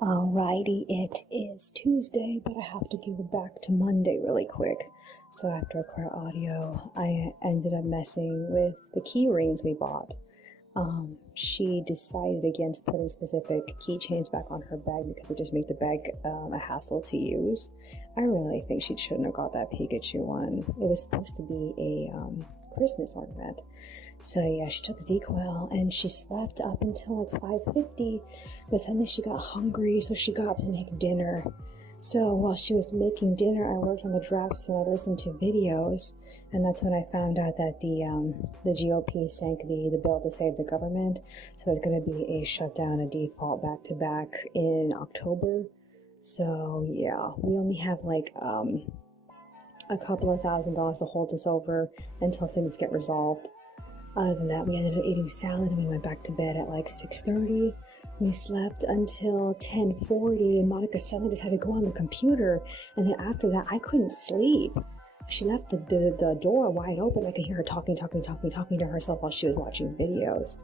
Alrighty, it is Tuesday, but I have to give it back to Monday really quick. So after Aquare Audio, I ended up messing with the key rings we bought. She decided against putting specific keychains back on her bag because it just made the bag a hassle to use. I really think she shouldn't have got that Pikachu one. It was supposed to be a Christmas ornament. So yeah, she took ZQL and she slept up until like 5:50, but suddenly she got hungry, so she got up to make dinner. So while she was making dinner, I worked on the drafts and I listened to videos, and that's when I found out that the GOP sank the bill to save the government. So there's going to be a shutdown, a default back to back in October. So yeah, we only have like a couple of $1,000s to hold us over until things get resolved. Other than that, we ended up eating salad and we went back to bed at like 6:30. We slept until 10:40 and Monica suddenly decided to go on the computer, and then after that I couldn't sleep. She left the door wide open. I could hear her talking to herself while she was watching videos.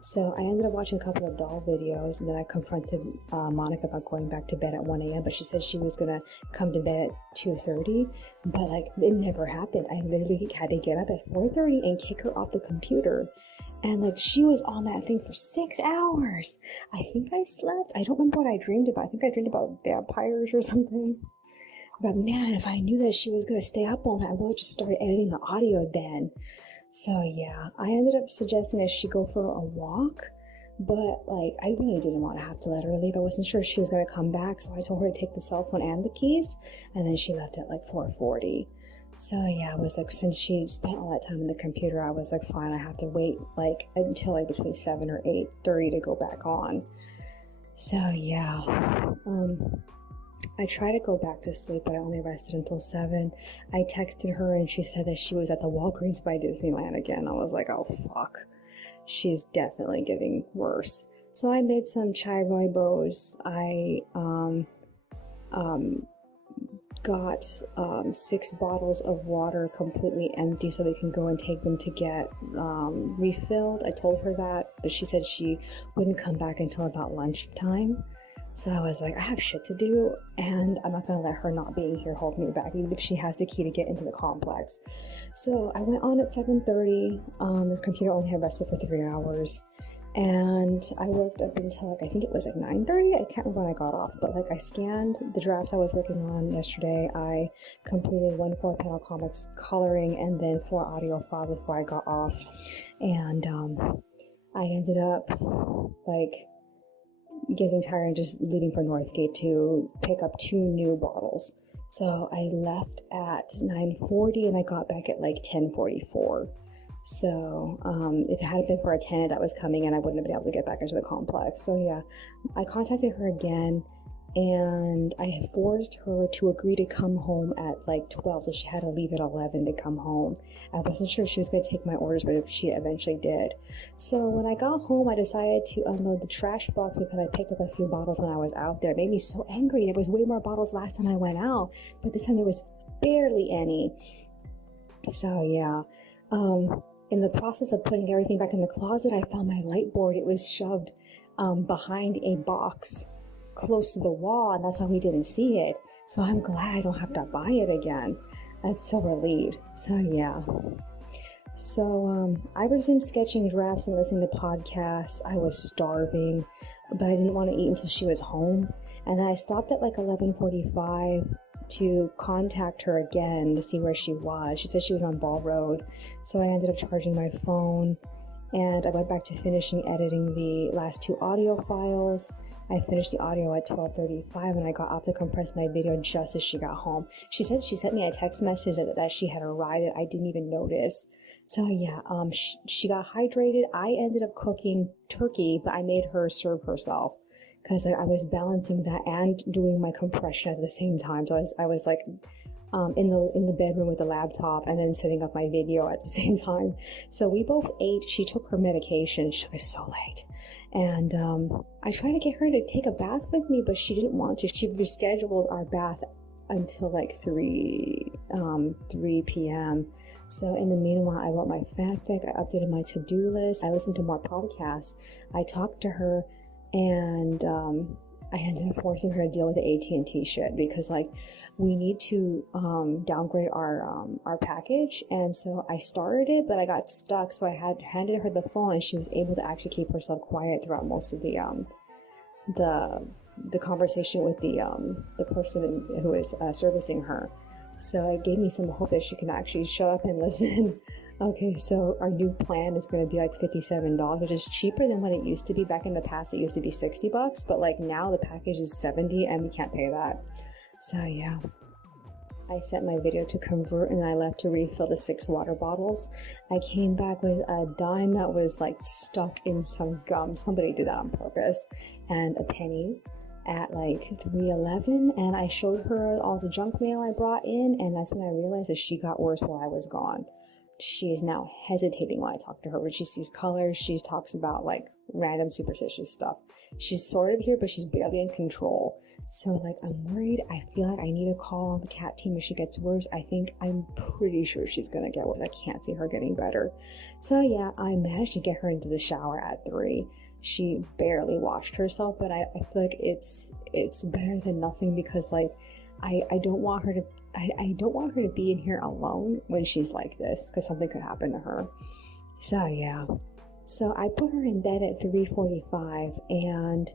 So I ended up watching a couple of doll videos, and then I confronted Monica about going back to bed at 1 a.m. But she said she was gonna come to bed at 2:30, but like it never happened. I literally had to get up at 4:30 and kick her off the computer, and like she was on that thing for 6 hours. I think I slept. I don't remember what I dreamed about. I think I dreamed about vampires or something. But man, if I knew that she was gonna stay up all night, I would have just started editing the audio then. So yeah, I ended up suggesting that she go for a walk, but like I really didn't want to have to let her leave. I wasn't sure if she was going to come back, so I told her to take the cell phone and the keys, and then she left at like 4:40. So yeah, I was like, since she spent all that time in the computer, I was like, fine, I have to wait like until like between 7 or 8:30 to go back on. So yeah, I tried to go back to sleep, but I only rested until 7. I texted her and she said that she was at the Walgreens by Disneyland again. I was like, oh fuck. She's definitely getting worse. So I made some chai rooibos. I got 6 bottles of water completely empty so we can go and take them to get refilled. I told her that, but she said she wouldn't come back until about lunchtime. So I was like, I have shit to do, and I'm not going to let her not being here hold me back, even if she has the key to get into the complex. So I went on at 7:30. The computer only had rested for 3 hours, and I worked up until like, I think it was like 9:30. I can't remember when I got off, but like I scanned the drafts I was working on yesterday. I completed 1 4-panel comics coloring and then 4 audio files before I got off, and I ended up like getting tired and just leaving for Northgate to pick up 2 new bottles. So I left at 9:40 and I got back at like 10:44. So if it hadn't been for a tenant that was coming in, I wouldn't have been able to get back into the complex. So yeah, I contacted her again, and I had forced her to agree to come home at like 12, so she had to leave at 11 to come home. I wasn't sure if she was going to take my orders, but if she eventually did. So when I got home, I decided to unload the trash box because I picked up a few bottles when I was out there. It made me so angry. There was way more bottles last time I went out, but this time there was barely any. So yeah, in the process of putting everything back in the closet, I found my light board. It was shoved behind a box close to the wall, and that's why we didn't see it. So I'm glad I don't have to buy it again. I'm so relieved. So yeah. So I resumed sketching drafts and listening to podcasts. I was starving, but I didn't want to eat until she was home. And then I stopped at like 11:45 to contact her again to see where she was. She said she was on Ball Road. So I ended up charging my phone, and I went back to finishing editing the last 2 audio files. I finished the audio at 12:35, and I got off to compress my video just as she got home. She said she sent me a text message that she had arrived, and I didn't even notice. So yeah, she got hydrated. I ended up cooking turkey, but I made her serve herself because I was balancing that and doing my compression at the same time. So I was like in the bedroom with the laptop and then setting up my video at the same time. So we both ate. She took her medication. She was so late. And I tried to get her to take a bath with me, but she didn't want to. She rescheduled our bath until like 3 p.m. So in the meanwhile, I wrote my fanfic, I updated my to-do list, I listened to more podcasts, I talked to her, and I ended up forcing her to deal with the AT&T shit because like we need to downgrade our package, and so I started it, but I got stuck, so I had handed her the phone, and she was able to actually keep herself quiet throughout most of the conversation with the person who was servicing her. So it gave me some hope that she can actually shut up and listen. Okay, so our new plan is going to be like $57, which is cheaper than what it used to be. Back in the past, it used to be $60, but like now the package is $70 and we can't pay that. So yeah, I sent my video to convert and I left to refill the 6 water bottles. I came back with a dime that was like stuck in some gum. Somebody did that on purpose. And a penny at like 3:11, and I showed her all the junk mail I brought in, and that's when I realized that she got worse while I was gone. She is now hesitating when I talk to her. When she sees colors, she talks about like random superstitious stuff. She's sort of here, but she's barely in control. So like I'm worried. I feel like I need to call on the cat team if she gets worse. I'm pretty sure she's gonna get worse. I can't see her getting better. So yeah, I managed to get her into the shower at 3. She barely washed herself, but I feel like it's better than nothing because like I don't want her to I don't want her to be in here alone when she's like this, because something could happen to her. So yeah, so I put her in bed at 3:45, and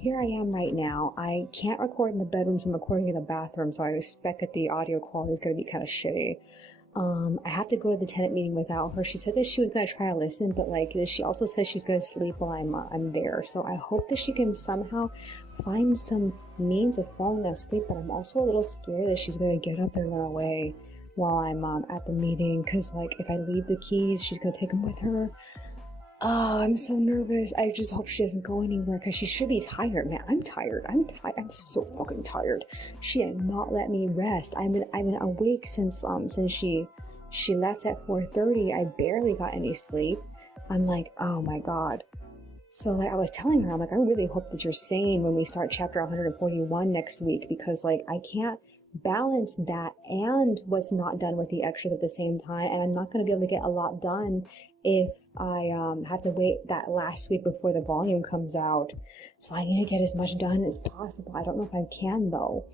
here I am right now. I can't record in the bedroom, so I'm recording in the bathroom, so I expect that the audio quality is going to be kind of shitty. I have to go to the tenant meeting without her. She said that she was going to try to listen, but like she also said she's going to sleep while I'm there. So I hope that she can somehow find some means of falling asleep, but I'm also a little scared that she's going to get up and run away while I'm at the meeting, because like if I leave the keys, she's going to take them with her. Oh, I'm so nervous. I just hope she doesn't go anywhere, because she should be tired, man. I'm tired. I'm so fucking tired. She did not let me rest. I've been awake since she left at 4:30. I barely got any sleep. I'm like, oh my god. So like I was telling her, I'm like, I really hope that you're sane when we start chapter 141 next week, because like I can't balance that and what's not done with the extras at the same time, and I'm not going to be able to get a lot done if I have to wait that last week before the volume comes out. So I need to get as much done as possible. I don't know if I can though.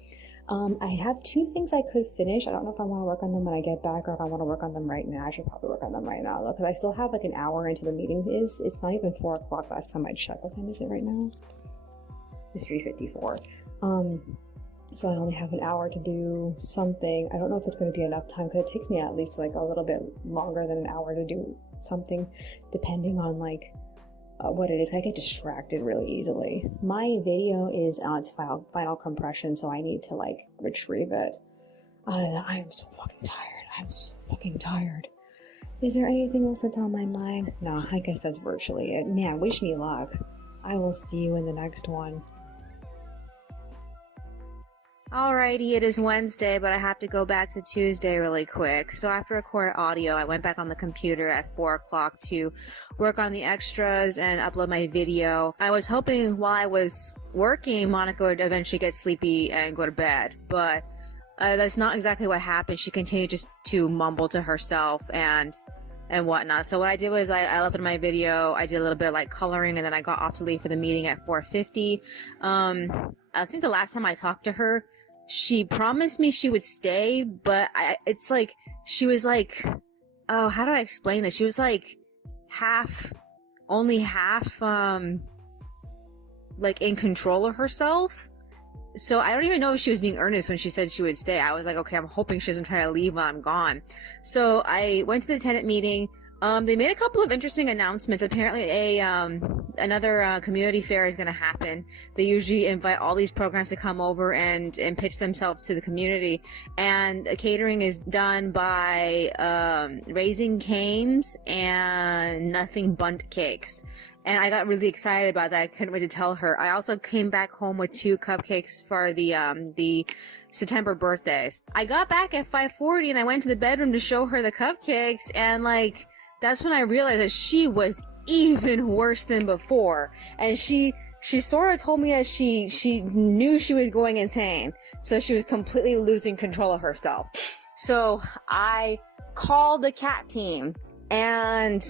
I have 2 things I could finish. I don't know if I want to work on them when I get back or if I want to work on them right now. I should probably work on them right now though, because I still have like an hour into the meeting. It's not even 4 o'clock last time I checked. What time is it right now? It's 3:54. So I only have an hour to do something. I don't know if it's going to be enough time, because it takes me at least like a little bit longer than an hour to do something, depending on like what it is. I get distracted really easily. My video is on its final compression, so I need to like retrieve it. I am so fucking tired. I'm so fucking tired. Is there anything else that's on my mind? No, I guess that's virtually it. Man, wish me luck. I will see you in the next one. Alrighty, it is Wednesday, but I have to go back to Tuesday really quick. So after recorded audio, I went back on the computer at 4 o'clock to work on the extras and upload my video. I was hoping while I was working, Monica would eventually get sleepy and go to bed, but that's not exactly what happened. She continued just to mumble to herself and whatnot. So what I did was I uploaded my video, I did a little bit of like coloring, and then I got off to leave for the meeting at 4:50. I think the last time I talked to her, she promised me she would stay, but it's like, she was like, oh, how do I explain this? She was like only half, like in control of herself. So I don't even know if she was being earnest when she said she would stay. I was like, okay, I'm hoping she doesn't try to leave while I'm gone. So I went to the tenant meeting. They made a couple of interesting announcements. Apparently another community fair is going to happen. They usually invite all these programs to come over and pitch themselves to the community. And catering is done by Raising Cane's and Nothing Bundt Cakes. And I got really excited about that. I couldn't wait to tell her. I also came back home with 2 cupcakes for the September birthdays. I got back at 5:40 and I went to the bedroom to show her the cupcakes, and like, that's when I realized that she was even worse than before. And she sort of told me that she knew she was going insane. So she was completely losing control of herself. So I called the cat team, and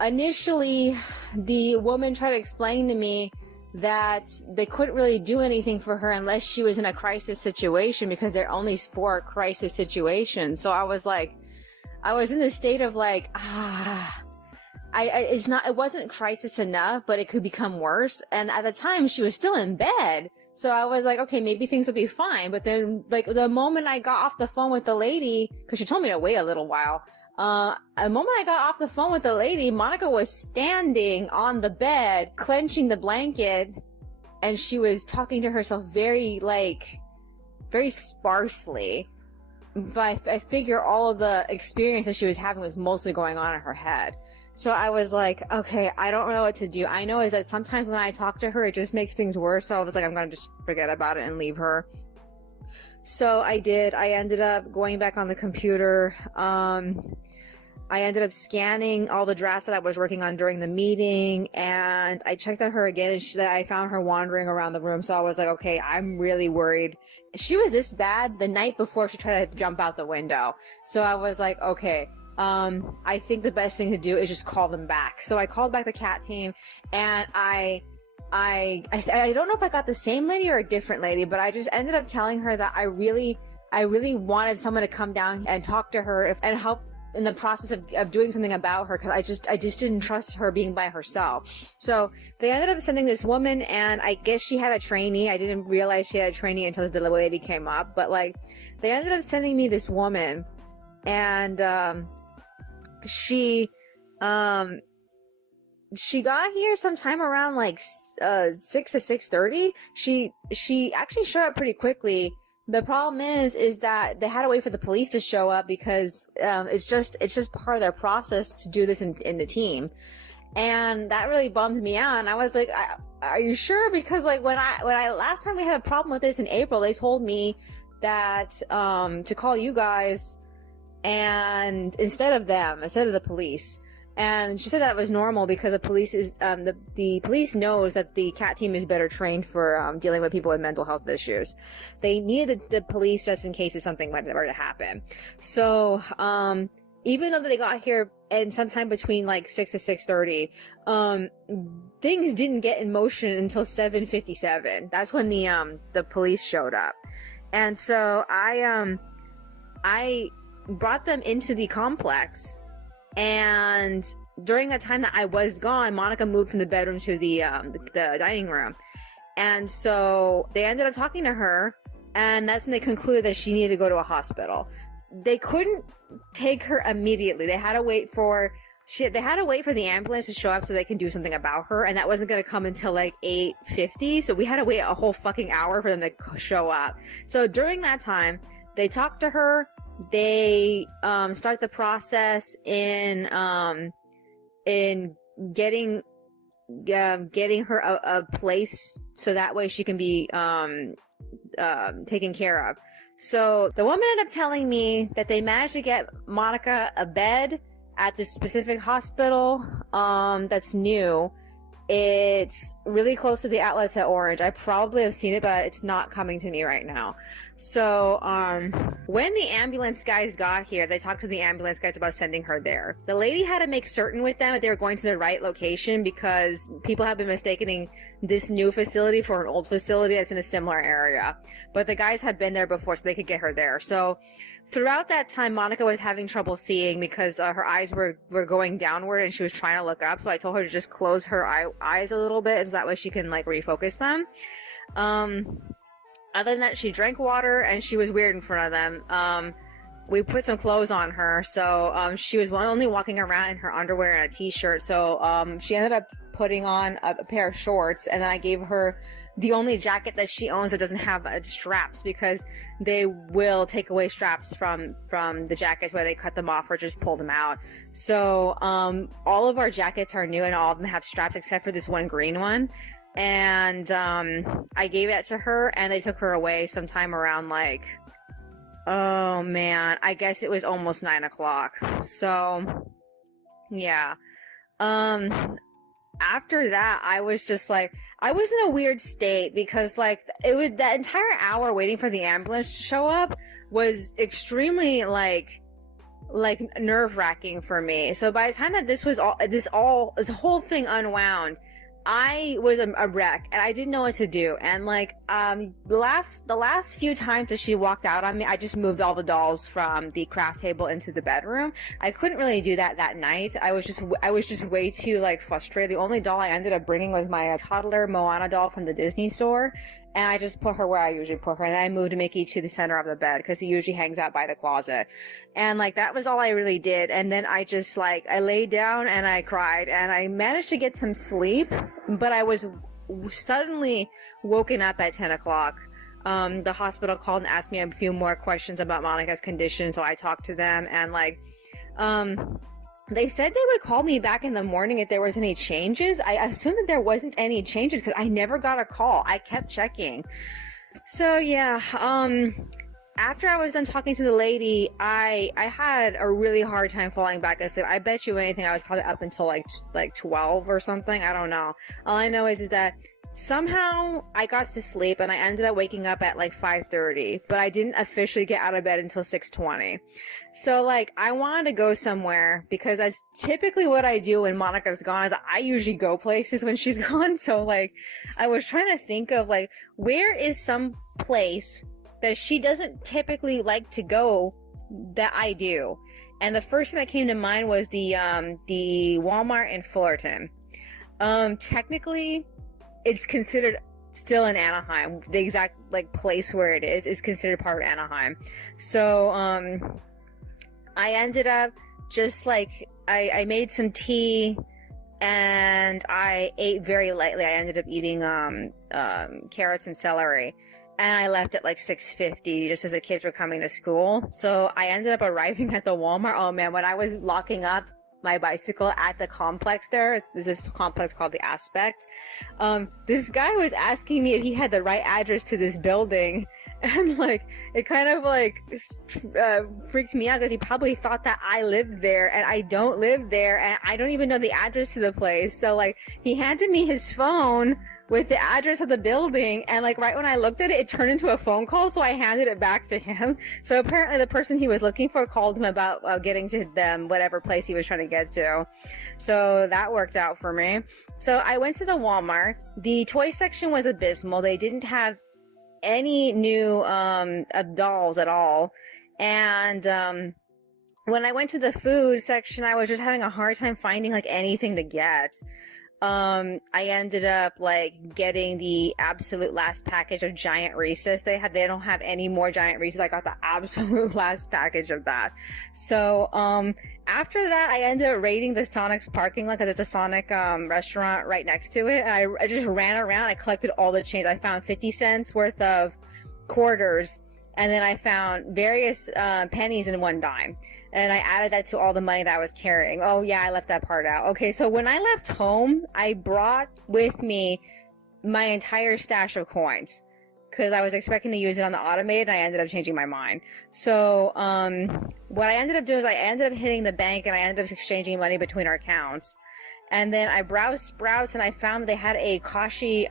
initially the woman tried to explain to me that they couldn't really do anything for her unless she was in a crisis situation, because they're only for crisis situations. So I was like, I was in this state of like, it wasn't crisis enough, but it could become worse. And at the time she was still in bed. So I was like, okay, maybe things will be fine. But then, like, the moment I got off the phone with the lady, because she told me to wait a little while, the moment I got off the phone with the lady, Monica was standing on the bed, clenching the blanket, and she was talking to herself very sparsely. But I figure all of the experience that she was having was mostly going on in her head. So I was like, okay, I don't know what to do. I know is that sometimes when I talk to her, it just makes things worse. So I was like, I'm going to just forget about it and leave her. So I did. I ended up going back on the computer. I ended up scanning all the drafts that I was working on during the meeting, and I checked on her again, and I found her wandering around the room. So I was like, okay, I'm really worried. She was this bad the night before she tried to jump out the window. So I was like, okay, I think the best thing to do is just call them back. So I called back the cat team, and I don't know if I got the same lady or a different lady, but I just ended up telling her that I really wanted someone to come down and talk to her and help in the process of doing something about her, because I just didn't trust her being by herself. So they ended up sending this woman, and I guess she had a trainee. I didn't realize she had a trainee until the lady came up, but like, they ended up sending me this woman, and she got here sometime around like 6 to 6:30. She actually showed up pretty quickly. The problem is that they had to wait for the police to show up, because it's just part of their process to do this in the team, and that really bummed me out. And I was like, are you sure? Because like when I last time we had a problem with this in April, they told me that to call you guys and instead of the police. And she said that was normal because the police is the police knows that the cat team is better trained for dealing with people with mental health issues. They needed the police just in case if something were to happen. So even though they got here and sometime between like 6 to 6:30, things didn't get in motion until 7:57. That's when the police showed up. And so I brought them into the complex. And during that time that I was gone, Monica moved from the bedroom to the dining room. And so they ended up talking to her, and that's when they concluded that she needed to go to a hospital. They couldn't take her immediately. They had to wait for the ambulance to show up so they can do something about her, and that wasn't going to come until like 8:50. So we had to wait a whole fucking hour for them to show up. So during that time, they talked to her. They start the process in getting her a place so that way she can be taken care of. So the woman ended up telling me that they managed to get Monica a bed at this specific hospital that's new. It's really close to the outlets at Orange. I probably have seen it, but it's not coming to me right now. So, when the ambulance guys got here, they talked to the ambulance guys about sending her there. The lady had to make certain with them that they were going to the right location, because people have been mistaking this new facility for an old facility that's in a similar area. But the guys had been there before, so they could get her there. So, throughout that time, Monica was having trouble seeing because her eyes were going downward and she was trying to look up. So I told her to just close her eyes a little bit so that way she can like refocus them. Other than that, she drank water and she was weird in front of them. We put some clothes on her. So she was only walking around in her underwear and a t-shirt. So she ended up putting on a pair of shorts, and then I gave her the only jacket that she owns that doesn't have straps, because they will take away straps from the jackets, whether they cut them off or just pull them out. So all of our jackets are new and all of them have straps except for this one green one. And I gave that to her, and they took her away sometime around like, oh man, I guess it was almost 9 o'clock. So yeah. After that, I was just like, I was in a weird state, because like it was that entire hour waiting for the ambulance to show up was extremely like nerve-wracking for me. So by the time that this whole thing unwound, I was a wreck and I didn't know what to do. And like, the last few times that she walked out on me, I just moved all the dolls from the craft table into the bedroom. I couldn't really do that night. I was just way too like frustrated. The only doll I ended up bringing was my toddler Moana doll from the Disney store. And I just put her where I usually put her. And then I moved Mickey to the center of the bed because he usually hangs out by the closet. And like, that was all I really did. And then I just like, I laid down and I cried and I managed to get some sleep, but I was suddenly woken up at 10 o'clock. The hospital called and asked me a few more questions about Monica's condition. So I talked to them and like, they said they would call me back in the morning if there was any changes. I assumed that there wasn't any changes because I never got a call. I kept checking. So yeah, after I was done talking to the lady, I had a really hard time falling back asleep. I bet you anything I was probably up until like 12 or something. I don't know. All I know is that somehow I got to sleep and I ended up waking up at like 5:30, but I didn't officially get out of bed until 6:20. So like, I wanted to go somewhere because that's typically what I do when Monica's gone, is I usually go places when she's gone. So like, I was trying to think of like, where is some place that she doesn't typically like to go that I do? And the first thing that came to mind was the Walmart in Fullerton. Technically, it's considered still in Anaheim. The exact like place where it is considered part of Anaheim. So I ended up just like I made some tea and I ate very lightly. I ended up eating carrots and celery. And I left at like 6:50 just as the kids were coming to school. So I ended up arriving at the Walmart. Oh man, when I was locking up my bicycle at the complex there's this complex called the Aspect. This guy was asking me if he had the right address to this building. And like, it kind of like freaked me out because he probably thought that I lived there and I don't live there and I don't even know the address to the place. So like, he handed me his phone with the address of the building, and like right when I looked at it, it turned into a phone call, so I handed it back to him. So apparently the person he was looking for called him about getting to them whatever place he was trying to get to. So that worked out for me. So I went to the Walmart. The toy section was abysmal. They didn't have any new dolls at all. And when I went to the food section, I was just having a hard time finding like anything to get. I ended up like getting the absolute last package of giant Reese's they don't have any more giant Reese's. I got the absolute last package of that. So, after that, I ended up raiding the Sonic's parking lot because it's a Sonic, restaurant right next to it. And I just ran around. I collected all the change. I found 50 cents worth of quarters. And then I found various, pennies and one dime. And I added that to all the money that I was carrying. Oh yeah, I left that part out. Okay, so when I left home, I brought with me my entire stash of coins because I was expecting to use it on the automated and I ended up changing my mind. So, what I ended up doing is I ended up hitting the bank and I ended up exchanging money between our accounts. And then I browsed Sprouts and I found they had a Kashi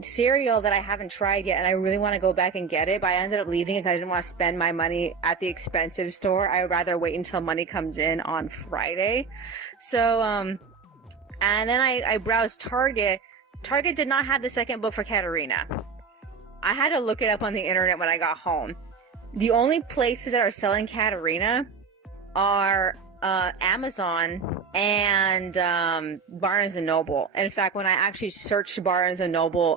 cereal that I haven't tried yet and I really want to go back and get it, but I ended up leaving it because I didn't want to spend my money at the expensive store. I would rather wait until money comes in on Friday. So and then I browsed Target. Target did not have the second book for Katarina. I had to look it up on the internet when I got home. The only places that are selling Katarina are Amazon and Barnes and Noble. In fact, when I actually searched Barnes and Noble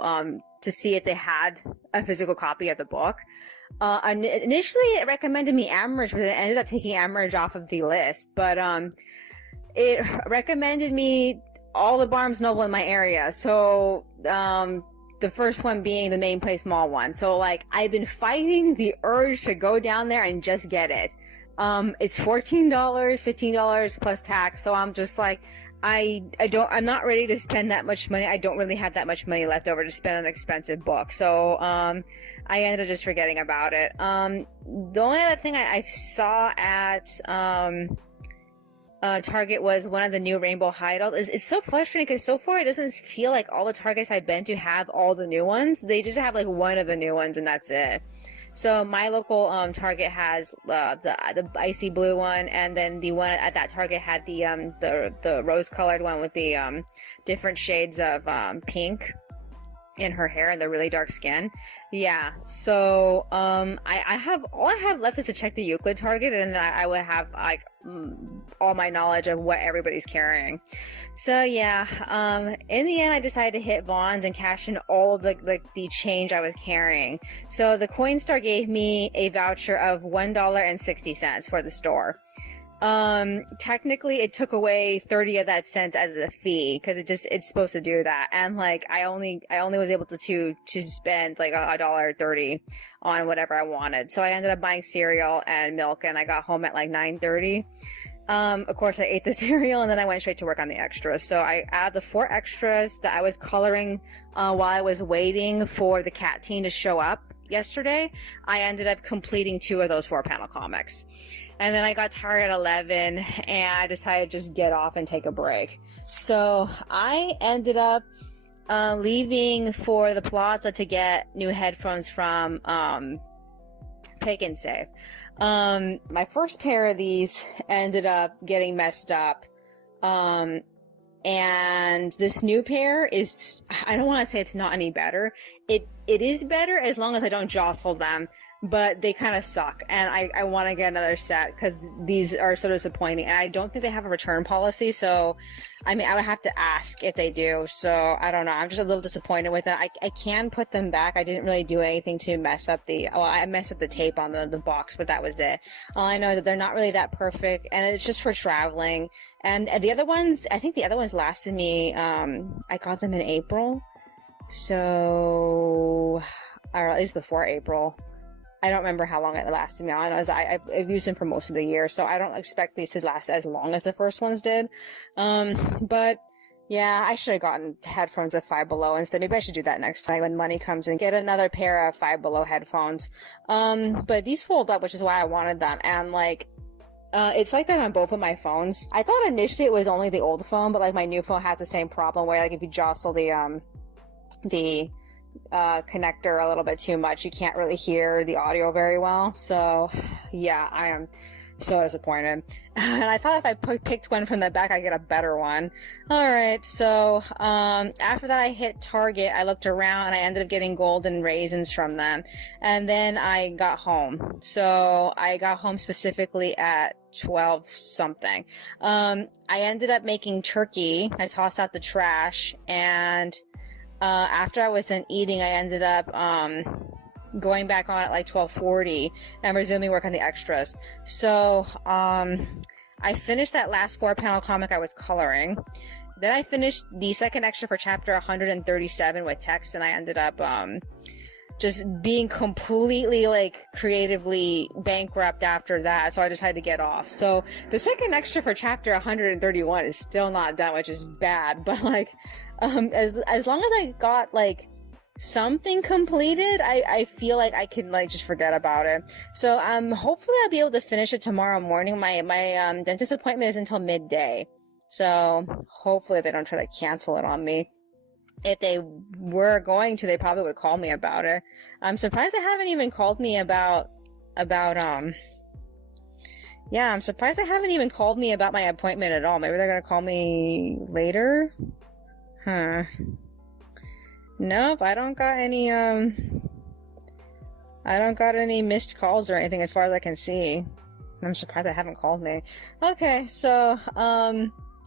to see if they had a physical copy of the book, initially it recommended me Amherst, but it ended up taking Amherst off of the list. But it recommended me all the Barnes and Noble in my area. So the first one being the Main Place Mall one. So like, I've been fighting the urge to go down there and just get it. It's $14, $15 plus tax. So I'm just like, I'm not ready to spend that much money. I don't really have that much money left over to spend on an expensive book. So, I ended up just forgetting about it. The only other thing I saw at, Target was one of the new Rainbow High dolls. It's so frustrating because so far it doesn't feel like all the Targets I've been to have all the new ones. They just have like one of the new ones and that's it. So my local Target has the icy blue one, and then the one at that Target had the rose colored one with the different shades of pink in her hair and the really dark skin. Yeah. So I have all I have left is to check the Euclid Target, and then I would have like all my knowledge of what everybody's carrying. So yeah, in the end I decided to hit Vaughn's and cash in all of the change I was carrying. So the Coinstar gave me a voucher of $1.60 for the store. Technically it took away 30 of that cents as a fee, because it's supposed to do that, and like I only was able to spend like $1.30 on whatever I wanted. So I ended up buying cereal and milk, and I got home at like 9:30. Of course I ate the cereal, and then I went straight to work on the extras. So I added the 4 extras that I was coloring while I was waiting for the cat teen to show up yesterday. I ended up completing 2 of those 4-panel comics. And then I got tired at 11, and I decided to just get off and take a break. So I ended up leaving for the plaza to get new headphones from Pick and Save. My first pair of these ended up getting messed up. And this new pair is, I don't want to say it's not any better. It is better as long as I don't jostle them, but they kind of suck, and I want to get another set because these are so disappointing, and I don't think they have a return policy. So I mean, I would have to ask if they do. So I don't know, I'm just a little disappointed with it. I can put them back. I didn't really do anything to mess up I messed up the tape on the box, but that was it. All I know is that they're not really that perfect, and it's just for traveling. And the other ones, I think the other ones lasted me, I got them in April, so, or at least before April. I don't remember how long it lasted me. All I know is I've used them for most of the year, so I don't expect these to last as long as the first ones did. But yeah, I should have gotten headphones of Five Below instead. Maybe I should do that next time when money comes in. Get another pair of Five Below headphones. But these fold up, which is why I wanted them, and like, it's like that on both of my phones. I thought initially it was only the old phone, but like my new phone has the same problem where like if you jostle the connector a little bit too much, you can't really hear the audio very well. So yeah, I am so disappointed. And I thought if I picked one from the back, I'd get a better one. Alright, so after that I hit Target. I looked around and I ended up getting golden raisins from them. And then I got home. So I got home specifically at 12 something. I ended up making turkey. I tossed out the trash, and after I was done eating, I ended up going back on at like 12:40 and resuming work on the extras. So I finished that last 4-panel comic I was coloring. Then I finished the second extra for chapter 137 with text, and I ended up just being completely like creatively bankrupt after that, so I decided to get off. So the second extra for chapter 131 is still not done, which is bad, but like as long as I got like something completed, I feel like I can like just forget about it. So hopefully I'll be able to finish it tomorrow morning. My dentist appointment is until midday, so hopefully they don't try to cancel it on me. If they were going to, they probably would call me about it. I'm surprised they haven't even called me about yeah, I'm surprised they haven't even called me about my appointment at all. Maybe they're gonna call me later? Huh. Nope, I don't got any missed calls or anything as far as I can see. I'm surprised they haven't called me. Okay, so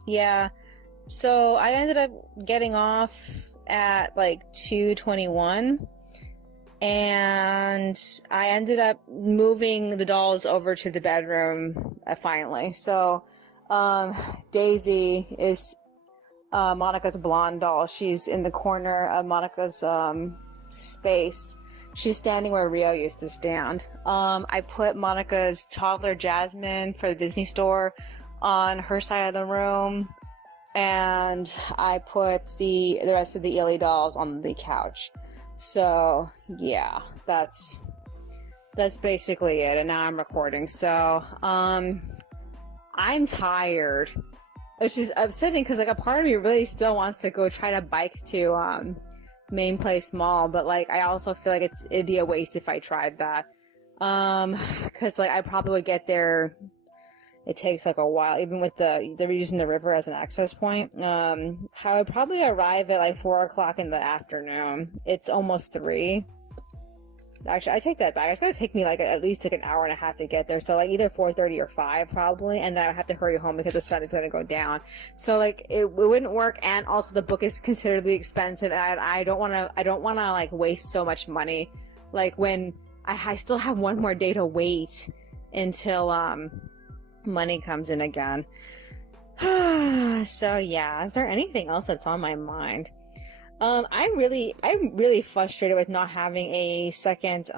yeah. So I ended up getting off at like 2:21, and I ended up moving the dolls over to the bedroom finally. So Daisy is Monica's blonde doll. She's in the corner of Monica's space. She's standing where Rio used to stand. I put Monica's toddler Jasmine for the Disney store on her side of the room, and I put the rest of the Illy dolls on the couch. So yeah, that's basically it. And now I'm recording. So I'm tired, which is upsetting because like a part of me really still wants to go try to bike to Main Place Mall, but like I also feel like it'd be a waste if I tried that. Because like I probably would get there. It takes like a while, even with they're using the river as an access point. I would probably arrive at like 4 o'clock in the afternoon. It's almost 3. Actually, I take that back. It's gonna take me like at least like an hour and a half to get there. So like either 4:30 or 5 probably, and then I have to hurry home because the sun is gonna go down. So like it wouldn't work, and also the book is considerably expensive, and I don't wanna like waste so much money. Like when I still have one more day to wait until money comes in again. So yeah, is there anything else that's on my mind? I'm really frustrated with not having a second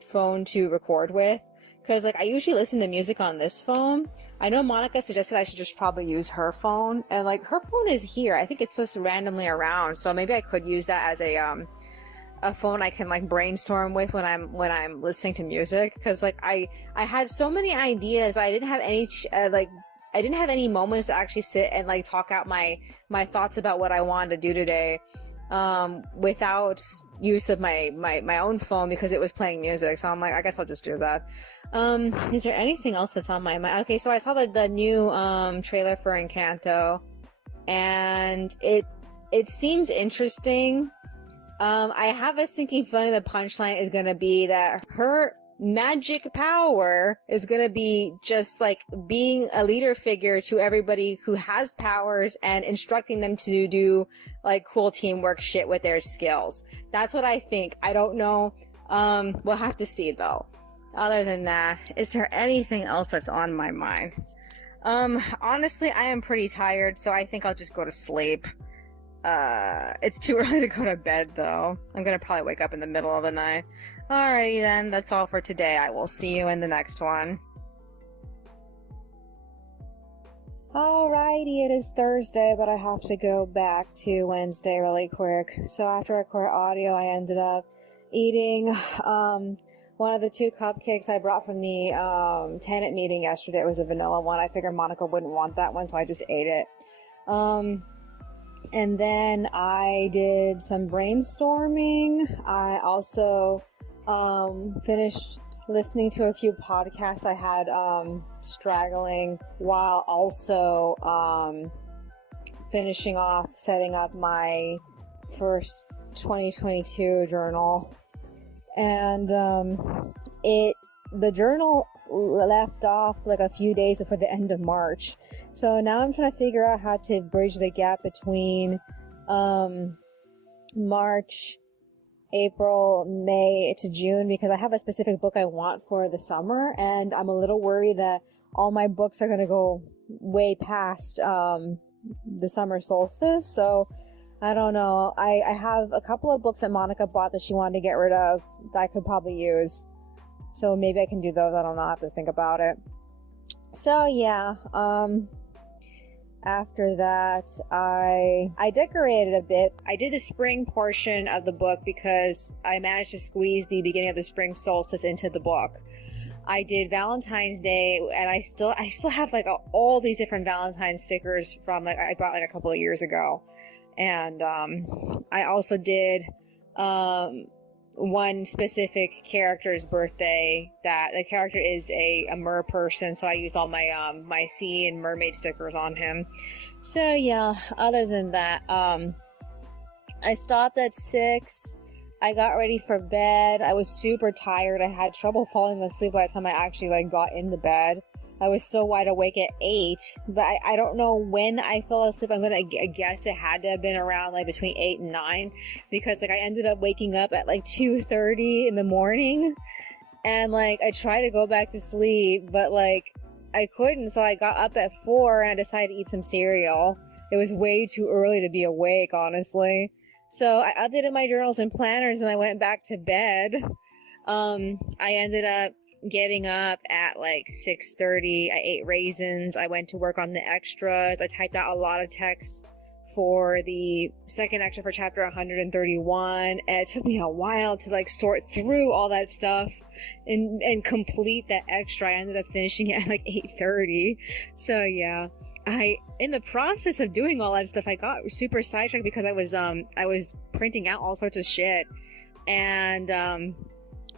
phone to record with, because like I usually listen to music on this phone. I know Monica suggested I should just probably use her phone, and like her phone is here. I think it's just randomly around, so maybe I could use that as a phone I can like brainstorm with when I'm listening to music, because like I had so many ideas. I didn't have any I didn't have any moments to actually sit and like talk out my thoughts about what I wanted to do today, without use of my own phone, because it was playing music. So I'm like, I guess I'll just do that. Is there anything else that's on my mind? Okay, so I saw the new trailer for Encanto, and it seems interesting. I have a sinking feeling the punchline is gonna be that her magic power is gonna be just like being a leader figure to everybody who has powers and instructing them to do like cool teamwork shit with their skills. That's what I think. I don't know. We'll have to see though. Other than that, is there anything else that's on my mind? Honestly, I am pretty tired, so I think I'll just go to sleep. It's too early to go to bed though. I'm gonna probably wake up in the middle of the night. Alrighty then, that's all for today. I will see you in the next one. Alrighty, it is Thursday, but I have to go back to Wednesday really quick. So after I recorded audio, I ended up eating one of the 2 cupcakes I brought from the tenant meeting yesterday. It was a vanilla one. I figured Monica wouldn't want that one, so I just ate it. And then I did some brainstorming. I also finished listening to a few podcasts I had straggling, while also finishing off setting up my first 2022 journal. And the journal left off like a few days before the end of March. So now I'm trying to figure out how to bridge the gap between March, April, May to June, because I have a specific book I want for the summer, and I'm a little worried that all my books are going to go way past the summer solstice. So I don't know. I have a couple of books that Monica bought that she wanted to get rid of that I could probably use. So maybe I can do those. I don't know. I have to think about it. So yeah, after that, I decorated a bit. I did the spring portion of the book because I managed to squeeze the beginning of the spring solstice into the book. I did Valentine's Day, and I still have like all these different Valentine's stickers from like I bought like a couple of years ago. And I also did one specific character's birthday, that the character is a mer person, so I used all my my sea and mermaid stickers on him. So yeah, other than that, I stopped at 6. I got ready for bed. I was super tired. I had trouble falling asleep by the time I actually like got into bed. I was still wide awake at 8, but I don't know when I fell asleep. I'm gonna guess it had to have been around like between 8 and 9, because like I ended up waking up at like 2:30 in the morning, and like I tried to go back to sleep, but like I couldn't, so I got up at 4 and I decided to eat some cereal. It was way too early to be awake, honestly. So I updated my journals and planners and I went back to bed. I ended up getting up at like 6:30. I ate raisins. I went to work on the extras. I typed out a lot of text for the second extra for chapter 131, and it took me a while to like sort through all that stuff and complete that extra. I ended up finishing it at like 8:30. So yeah, in the process of doing all that stuff, I got super sidetracked because I was printing out all sorts of shit, and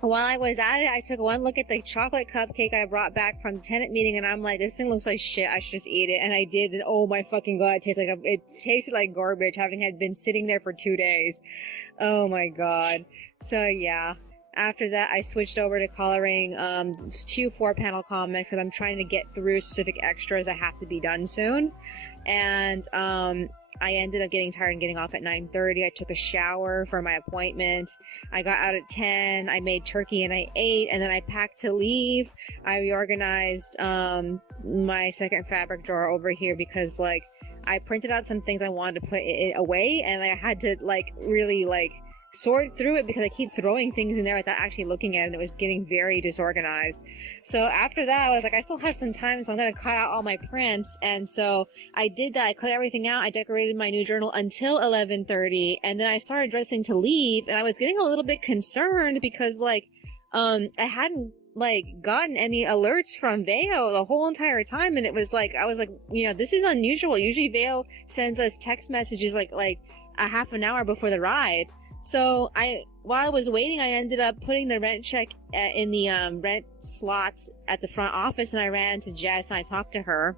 while I was at it, I took one look at the chocolate cupcake I brought back from the tenant meeting, and I'm like, this thing looks like shit. I should just eat it. And I did, and oh my fucking god, it tasted like garbage, having had been sitting there for 2 days. Oh my god. So yeah. After that, I switched over to coloring 2 4-panel comics because I'm trying to get through specific extras that have to be done soon. And I ended up getting tired and getting off at 9:30. I took a shower for my appointment. I got out at 10. I made turkey and I ate, and then I packed to leave. I reorganized my second fabric drawer over here because like I printed out some things I wanted to put it away, and I had to like really like sort through it because I keep throwing things in there without actually looking at it, and it was getting very disorganized. So after that, I was like, I still have some time, so I'm going to cut out all my prints. And so I did that. I cut everything out. I decorated my new journal until 11:30, and then I started dressing to leave, and I was getting a little bit concerned because like I hadn't like gotten any alerts from Veo the whole entire time, and it was like I was like, you know, this is unusual. Usually Veo sends us text messages like a half an hour before the ride. So while I was waiting, I ended up putting the rent check in the rent slot at the front office, and I ran to Jess and I talked to her,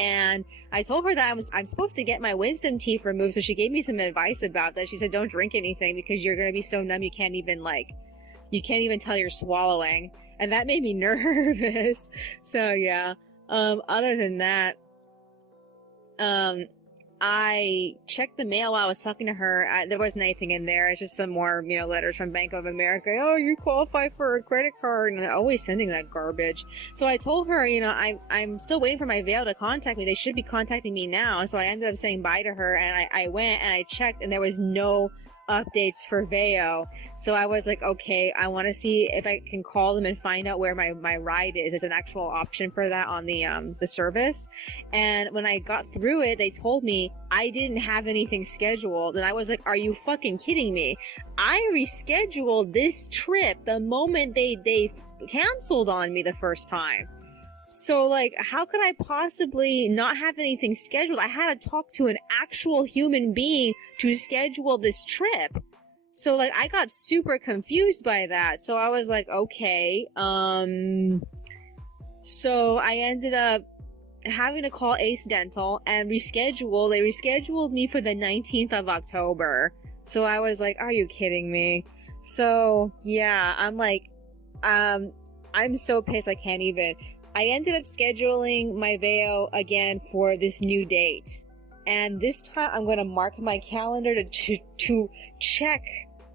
and I told her that I'm supposed to get my wisdom teeth removed. So she gave me some advice about that. She said, don't drink anything because you're going to be so numb you can't even tell you're swallowing, and that made me nervous. So yeah. Other than that, I checked the mail while I was talking to her. There wasn't anything in there. It's just some more, you know, letters from Bank of America. Oh, you qualify for a credit card, and they're always sending that garbage. So I told her, you know, I'm still waiting for my Veo to contact me. They should be contacting me now. So I ended up saying bye to her, and I went and I checked, and there was no updates for Veo. So I was like, okay, I want to see if I can call them and find out where my ride is. There's an actual option for that on the service. And when I got through it, they told me I didn't have anything scheduled. And I was like, are you fucking kidding me? I rescheduled this trip the moment they canceled on me the first time. So, like, how could I possibly not have anything scheduled? I had to talk to an actual human being to schedule this trip. So, like, I got super confused by that. So I was like, okay. So I ended up having to call Ace Dental and reschedule. They rescheduled me for the 19th of October. So I was like, are you kidding me? So, yeah, I'm like, I'm so pissed I can't even. I ended up scheduling my Veo again for this new date. And this time I'm going to mark my calendar to check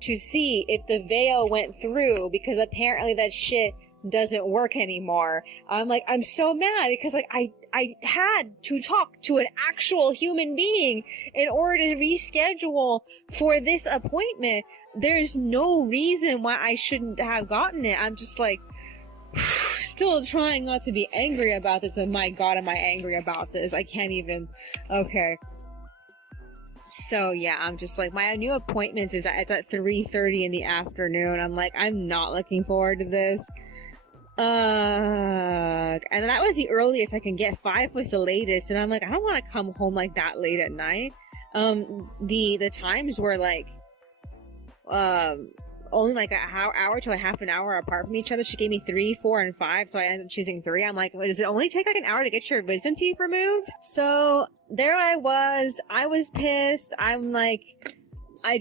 to see if the Veo went through, because apparently that shit doesn't work anymore. I'm so mad because like I had to talk to an actual human being in order to reschedule for this appointment. There's no reason why I shouldn't have gotten it. I'm just like, still trying not to be angry about this, but my god, am I angry about this. I can't even. Okay. So yeah, I'm just like, my new appointments it's at 3:30 in the afternoon. I'm like, I'm not looking forward to this. And that was the earliest I can get. 5 was the latest, and I'm like, I don't want to come home like that late at night. The times were like only like an hour to a half an hour apart from each other. She gave me 3, 4, and 5, so I ended up choosing 3. I'm like, does it only take like an hour to get your wisdom teeth removed? So there I was pissed. I'm like, I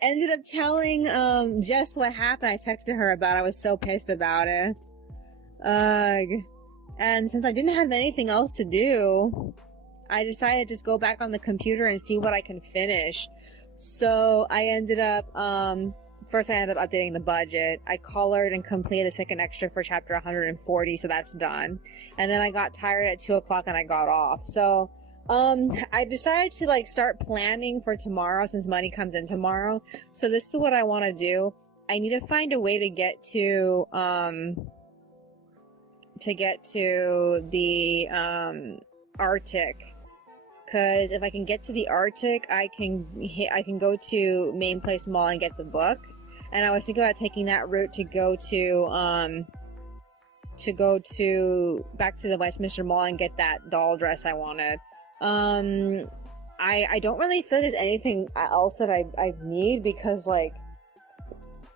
ended up telling Jess what happened. I texted her about it. I was so pissed about it. And since I didn't have anything else to do, I decided to just go back on the computer and see what I can finish. So I ended up, first I ended up updating the budget. I colored and completed the second extra for chapter 140, so that's done. And then I got tired at 2 o'clock and I got off. So, I decided to like start planning for tomorrow since money comes in tomorrow. So this is what I want to do. I need to find a way to get to the, Arctic. Cause if I can get to the Arctic, I can go to Main Place Mall and get the book. And I was thinking about taking that route to go back to the Westminster Mall and get that doll dress I wanted. I don't really feel there's anything else that I need because like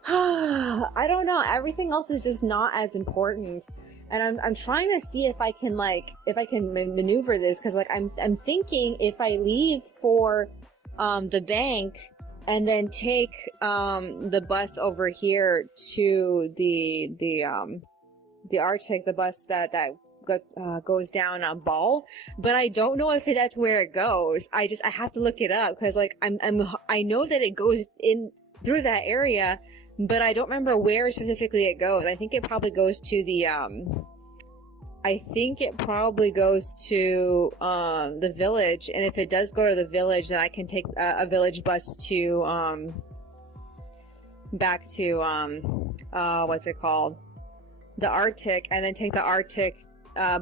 I don't know, everything else is just not as important. And I'm trying to see if I can maneuver this because like I'm thinking if I leave for the bank and then take the bus over here to the Arctic, the bus that goes down on Ball, but I don't know if that's where it goes. I have to look it up because like I know that it goes in through that area, but I don't remember where specifically it goes. I think it probably goes to the the village, and if it does go to the village, then I can take a village bus to back to what's it called? The Arctic, and then take the Arctic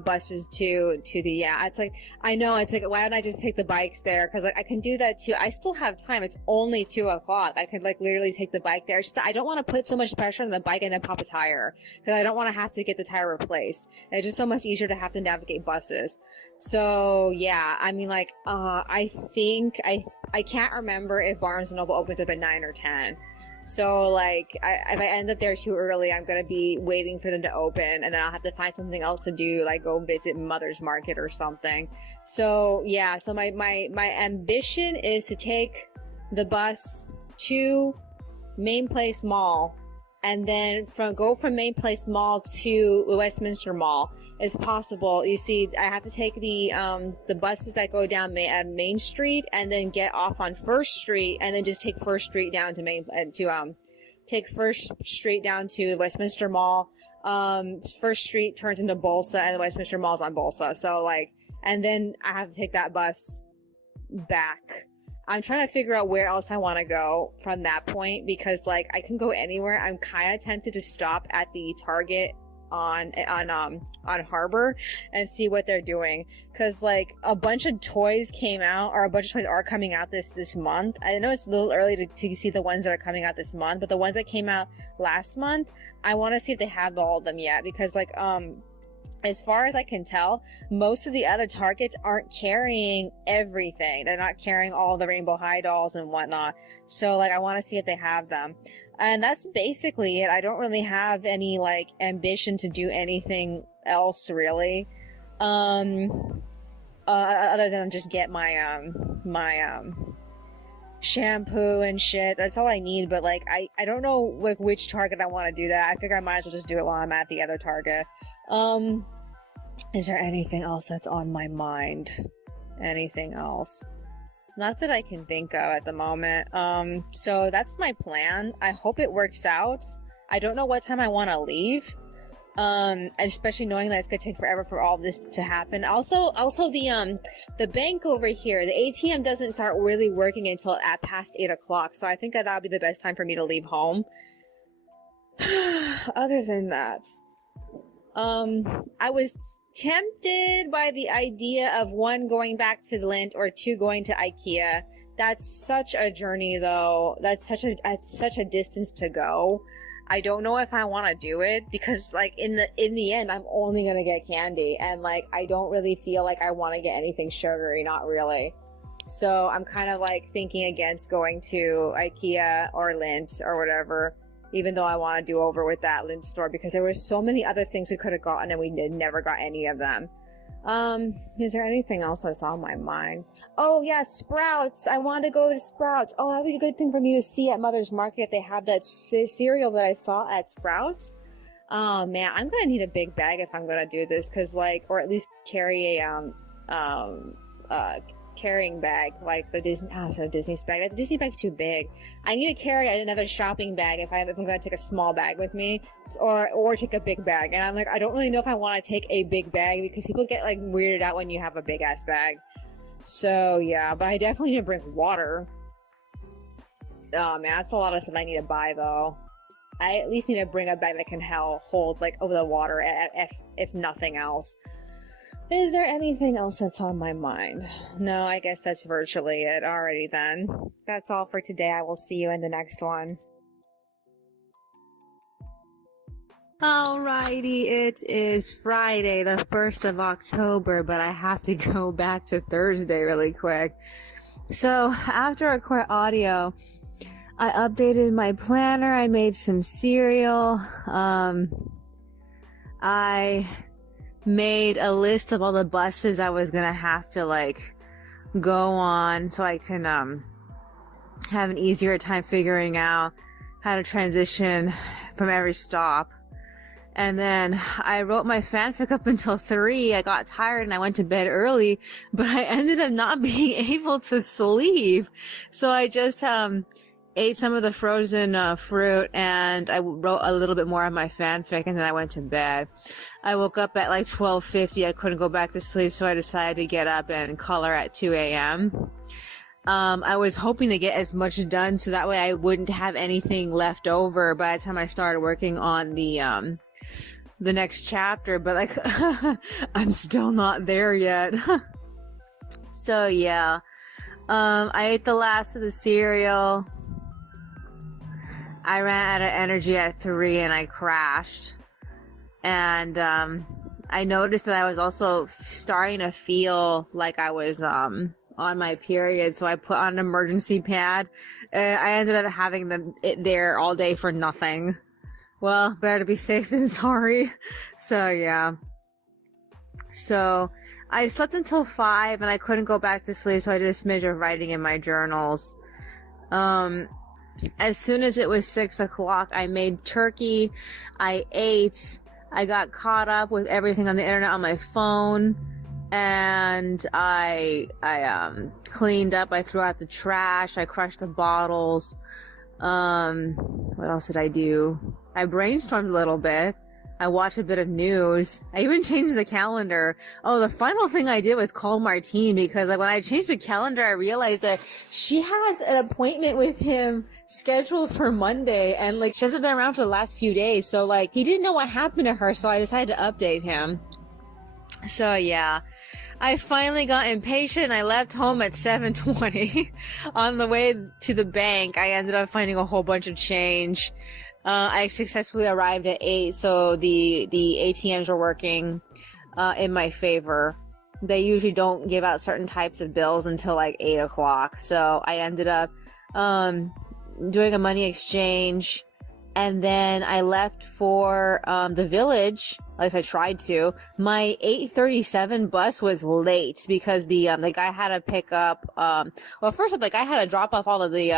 buses to the it's like I know it's like why don't I just take the bikes there because like I can do that too. I still have time. It's only 2 o'clock. I could like literally take the bike there. Just I don't want to put so much pressure on the bike and then pop a tire because I don't want to have to get the tire replaced. And it's just so much easier to have to navigate buses. So yeah, I mean like I think I can't remember if Barnes and Noble opens up at 9 or 10. So, like, if I end up there too early, I'm gonna be waiting for them to open, and then I'll have to find something else to do, like go visit Mother's Market or something. So, yeah, so my ambition is to take the bus to Main Place Mall, and then go from Main Place Mall to Westminster Mall. It's possible. You see, I have to take the buses that go down Main Street and then get off on First Street and then just take First Street down to take First Street down to Westminster Mall. First Street turns into Bolsa and the Westminster Mall's on Bolsa. So like, and then I have to take that bus back. I'm trying to figure out where else I want to go from that point because like I can go anywhere. I'm kind of tempted to stop at the Target on Harbor and see what they're doing because like a bunch of toys came out, or a bunch of toys are coming out this month. I know it's a little early to see the ones that are coming out this month, but the ones that came out last month, I want to see if they have all of them yet because like as far as I can tell, most of the other Targets aren't carrying everything. They're not carrying all the Rainbow High dolls and whatnot. So like I want to see if they have them. And that's basically it. I don't really have any like ambition to do anything else really. Other than just get my shampoo and shit. That's all I need, but like I don't know like which Target I want to do that. I figure I might as well just do it while I'm at the other Target. Is there anything else that's on my mind? Anything else? Not that I can think of at the moment. So that's my plan. I hope it works out. I don't know what time I want to leave. Especially knowing that it's gonna take forever for all this to happen. Also the bank over here, the ATM doesn't start really working until at past 8 o'clock. So I think that'll be the best time for me to leave home. Other than that, I was tempted by the idea of 1, going back to Lindt, or 2, going to IKEA. That's such a journey though. That's such a distance to go. I don't know if I want to do it because like in the end I'm only going to get candy, and like I don't really feel like I want to get anything sugary, not really. So I'm kind of like thinking against going to IKEA or Lindt or whatever. Even though I want to do over with that Lindt store because there were so many other things we could have gotten and we never got any of them. Is there anything else that's on my mind? Oh yeah, Sprouts. I want to go to Sprouts. Oh, that'd be a good thing for me to see at Mother's Market. They have that cereal that I saw at Sprouts. Oh man, I'm gonna need a big bag if I'm gonna do this, cause like, or at least carry a carrying bag, like the Disney bag. The Disney bag's too big. I need to carry another shopping bag if I'm gonna take a small bag with me, or take a big bag. And I'm like, I don't really know if I want to take a big bag because people get like weirded out when you have a big ass bag. So yeah, but I definitely need to bring water. Oh man, that's a lot of stuff I need to buy though. I at least need to bring a bag that can hold like over the water if nothing else. Is there anything else that's on my mind? No, I guess that's virtually it. Alrighty then. That's all for today. I will see you in the next one. Alrighty, it is Friday, the 1st of October, but I have to go back to Thursday really quick. So after I recorded audio, I updated my planner. I made some cereal. I made a list of all the buses I was gonna have to like go on so I can have an easier time figuring out how to transition from every stop. And then I wrote my fanfic up until 3. I got tired and I went to bed early, but I ended up not being able to sleep. So I just ate some of the frozen fruit, and I wrote a little bit more of my fanfic, and then I went to bed. I woke up at like 12:50. I couldn't go back to sleep, so I decided to get up and color at 2 a.m. I was hoping to get as much done so that way I wouldn't have anything left over by the time I started working on the next chapter, but like I'm still not there yet. So yeah, I ate the last of the cereal. I ran out of energy at 3 and I crashed. And I noticed that I was also starting to feel like I was on my period, so I put on an emergency pad. I ended up having it there all day for nothing. Well, better to be safe than sorry. So yeah. So I slept until 5 and I couldn't go back to sleep, so I did a smidge of writing in my journals. As soon as it was 6 o'clock, I made turkey. I ate. I got caught up with everything on the internet on my phone. And I cleaned up. I threw out the trash. I crushed the bottles. What else did I do? I brainstormed a little bit. I watched a bit of news. I even changed the calendar. Oh, the final thing I did was call Martine, because like when I changed the calendar, I realized that she has an appointment with him scheduled for Monday, and like she hasn't been around for the last few days. So like he didn't know what happened to her, so I decided to update him. So yeah. I finally got impatient. I left home at 7:20. On the way to the bank, I ended up finding a whole bunch of change. I successfully arrived at 8, so the ATMs were working in my favor. They usually don't give out certain types of bills until like 8 o'clock. So I ended up doing a money exchange, and then I left for the village. At least I tried to. My 8:37 bus was late because the guy had to pick up. Well, first the guy had to drop off all of the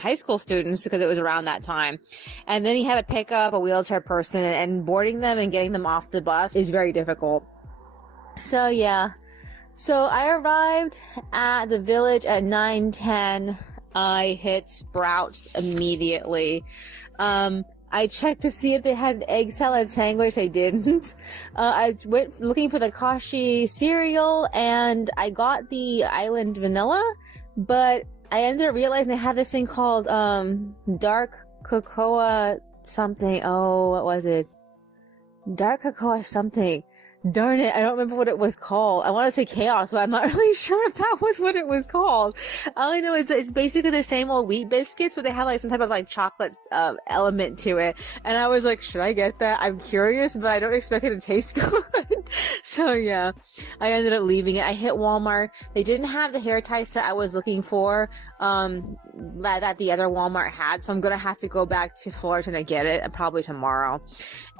high school students because it was around that time, and then he had to pick up a wheelchair person, and boarding them and getting them off the bus is very difficult. So yeah, so I arrived at the village at 9:10. I hit Sprouts immediately. I checked to see if they had an egg salad sandwich. They didn't. I went looking for the Kashi cereal, and I got the Island Vanilla, but I ended up realizing they had this thing called dark cocoa something. Oh, what was it? Dark cocoa something. Darn it, I don't remember what it was called. I want to say chaos, but I'm not really sure if that was what it was called. All I know is that it's basically the same old wheat biscuits, but they have like some type of like chocolate element to it. And I was like, should I get that? I'm curious, but I don't expect it to taste good. So yeah, I ended up leaving it. I hit Walmart. They didn't have the hair tie set I was looking for, that the other Walmart had. So I'm gonna have to go back to Fullerton to get it, probably tomorrow.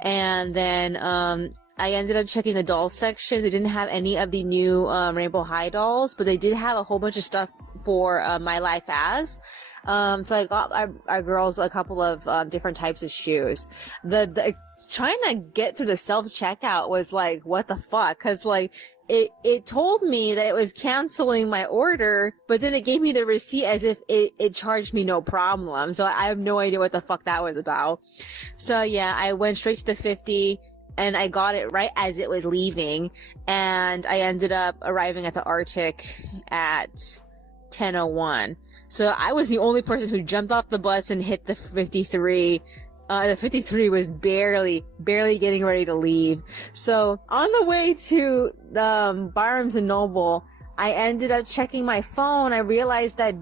And then, I ended up checking the doll section. They didn't have any of the new Rainbow High dolls, but they did have a whole bunch of stuff for My Life As. So I got our girls a couple of different types of shoes. The trying to get through the self-checkout was like, what the fuck? Cause like, it told me that it was canceling my order, but then it gave me the receipt as if it charged me no problem. So I have no idea what the fuck that was about. So yeah, I went straight to the 50. And I got it right as it was leaving, and I ended up arriving at the Arctic at 10:01. So I was the only person who jumped off the bus and hit the 53. The 53 was barely getting ready to leave. So on the way to Barnes and Noble, I ended up checking my phone. I realized that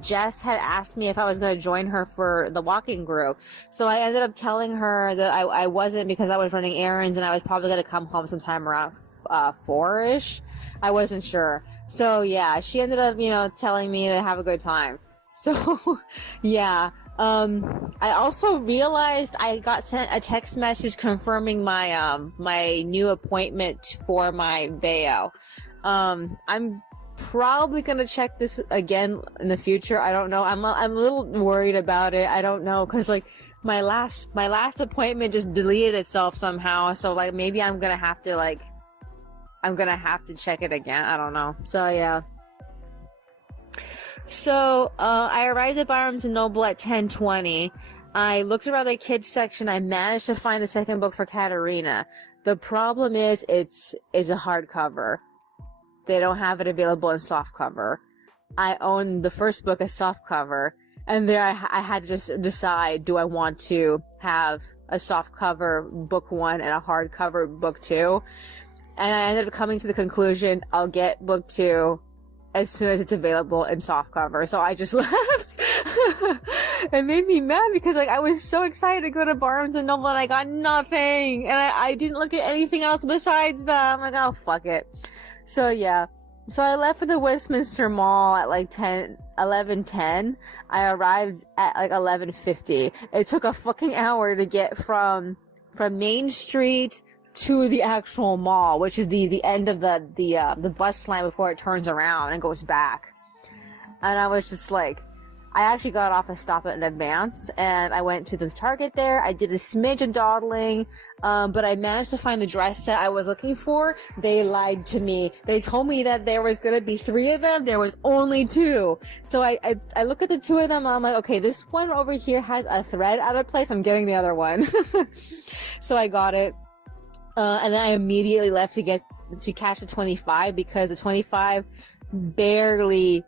Jess had asked me if I was going to join her for the walking group. So I ended up telling her that I wasn't, because I was running errands and I was probably going to come home sometime around 4-ish. I wasn't sure. So yeah, she ended up, telling me to have a good time. So yeah. I also realized I got sent a text message confirming my new appointment for my VEO. I'm probably gonna check this again in the future. I don't know. I'm a little worried about it. I don't know, cause like my last appointment just deleted itself somehow. So like maybe I'm gonna have to check it again. I don't know. So yeah. So, I arrived at Barnes & Noble at 10:20. I looked around the kids section. I managed to find the second book for Katerina. The problem is, it's a hardcover. They don't have it available in softcover. I own the first book as softcover, and there I had to just decide, do I want to have a softcover book 1 and a hardcover book 2? And I ended up coming to the conclusion, I'll get book 2 as soon as it's available in softcover. So I just left. It made me mad because like I was so excited to go to Barnes and Noble and I got nothing. And I didn't look at anything else besides that. I'm like, oh, fuck it. So yeah. So I left for the Westminster Mall at like 11:10. I arrived at like 11:50. It took a fucking hour to get from Main Street to the actual mall, which is the end of the bus line before it turns around and goes back. And I was just like, I actually got off a stop in advance, and I went to the Target there. I did a smidge of dawdling, but I managed to find the dress set I was looking for. They lied to me. They told me that there was gonna be 3 of them. There was only 2. So I look at the 2 of them, and I'm like, okay, this one over here has a thread out of place. I'm getting the other one. So I got it. And then I immediately left to catch the 25 because the 25 barely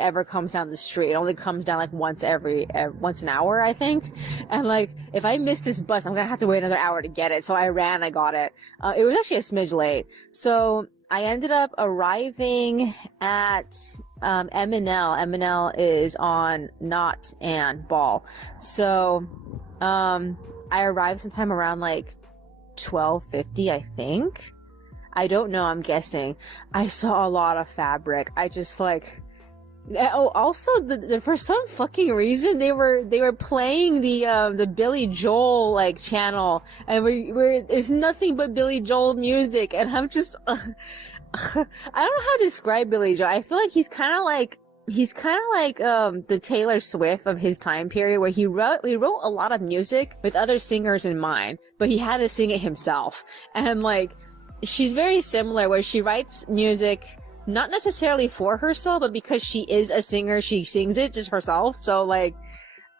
ever comes down the street. It only comes down like once an hour, I think. And like, if I miss this bus, I'm gonna have to wait another hour to get it. So I ran, I got it. It was actually a smidge late. So I ended up arriving at, M&L. M&L is on Knott and Ball. So, I arrived sometime around like 12:50, I think. I don't know, I'm guessing. I saw a lot of fabric. I just like, oh, also for some fucking reason they were playing the Billy Joel like channel, and it's nothing but Billy Joel music, and I'm just I don't know how to describe Billy Joel. I feel like he's kind of like the Taylor Swift of his time period, where he wrote a lot of music with other singers in mind, but he had to sing it himself. And like, she's very similar, where she writes music not necessarily for herself, but because she is a singer, she sings it just herself. So like,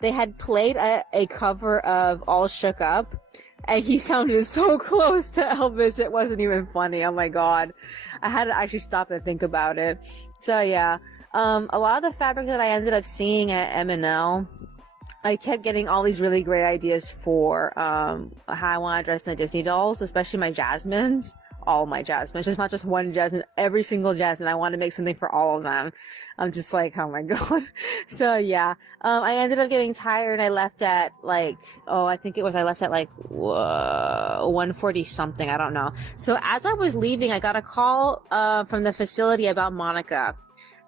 they had played a cover of All Shook Up, and he sounded so close to Elvis, it wasn't even funny. Oh my god. I had to actually stop and think about it. So yeah. A lot of the fabric that I ended up seeing at M&L, I kept getting all these really great ideas for how I want to dress my Disney dolls, especially my Jasmines. All my Jasmines. Just not just one Jasmine, every single Jasmine. I want to make something for all of them. I'm just like, oh my god. So yeah. I ended up getting tired and I left at like, I left at like 1:40 something. I don't know. So as I was leaving, I got a call from the facility about Monica.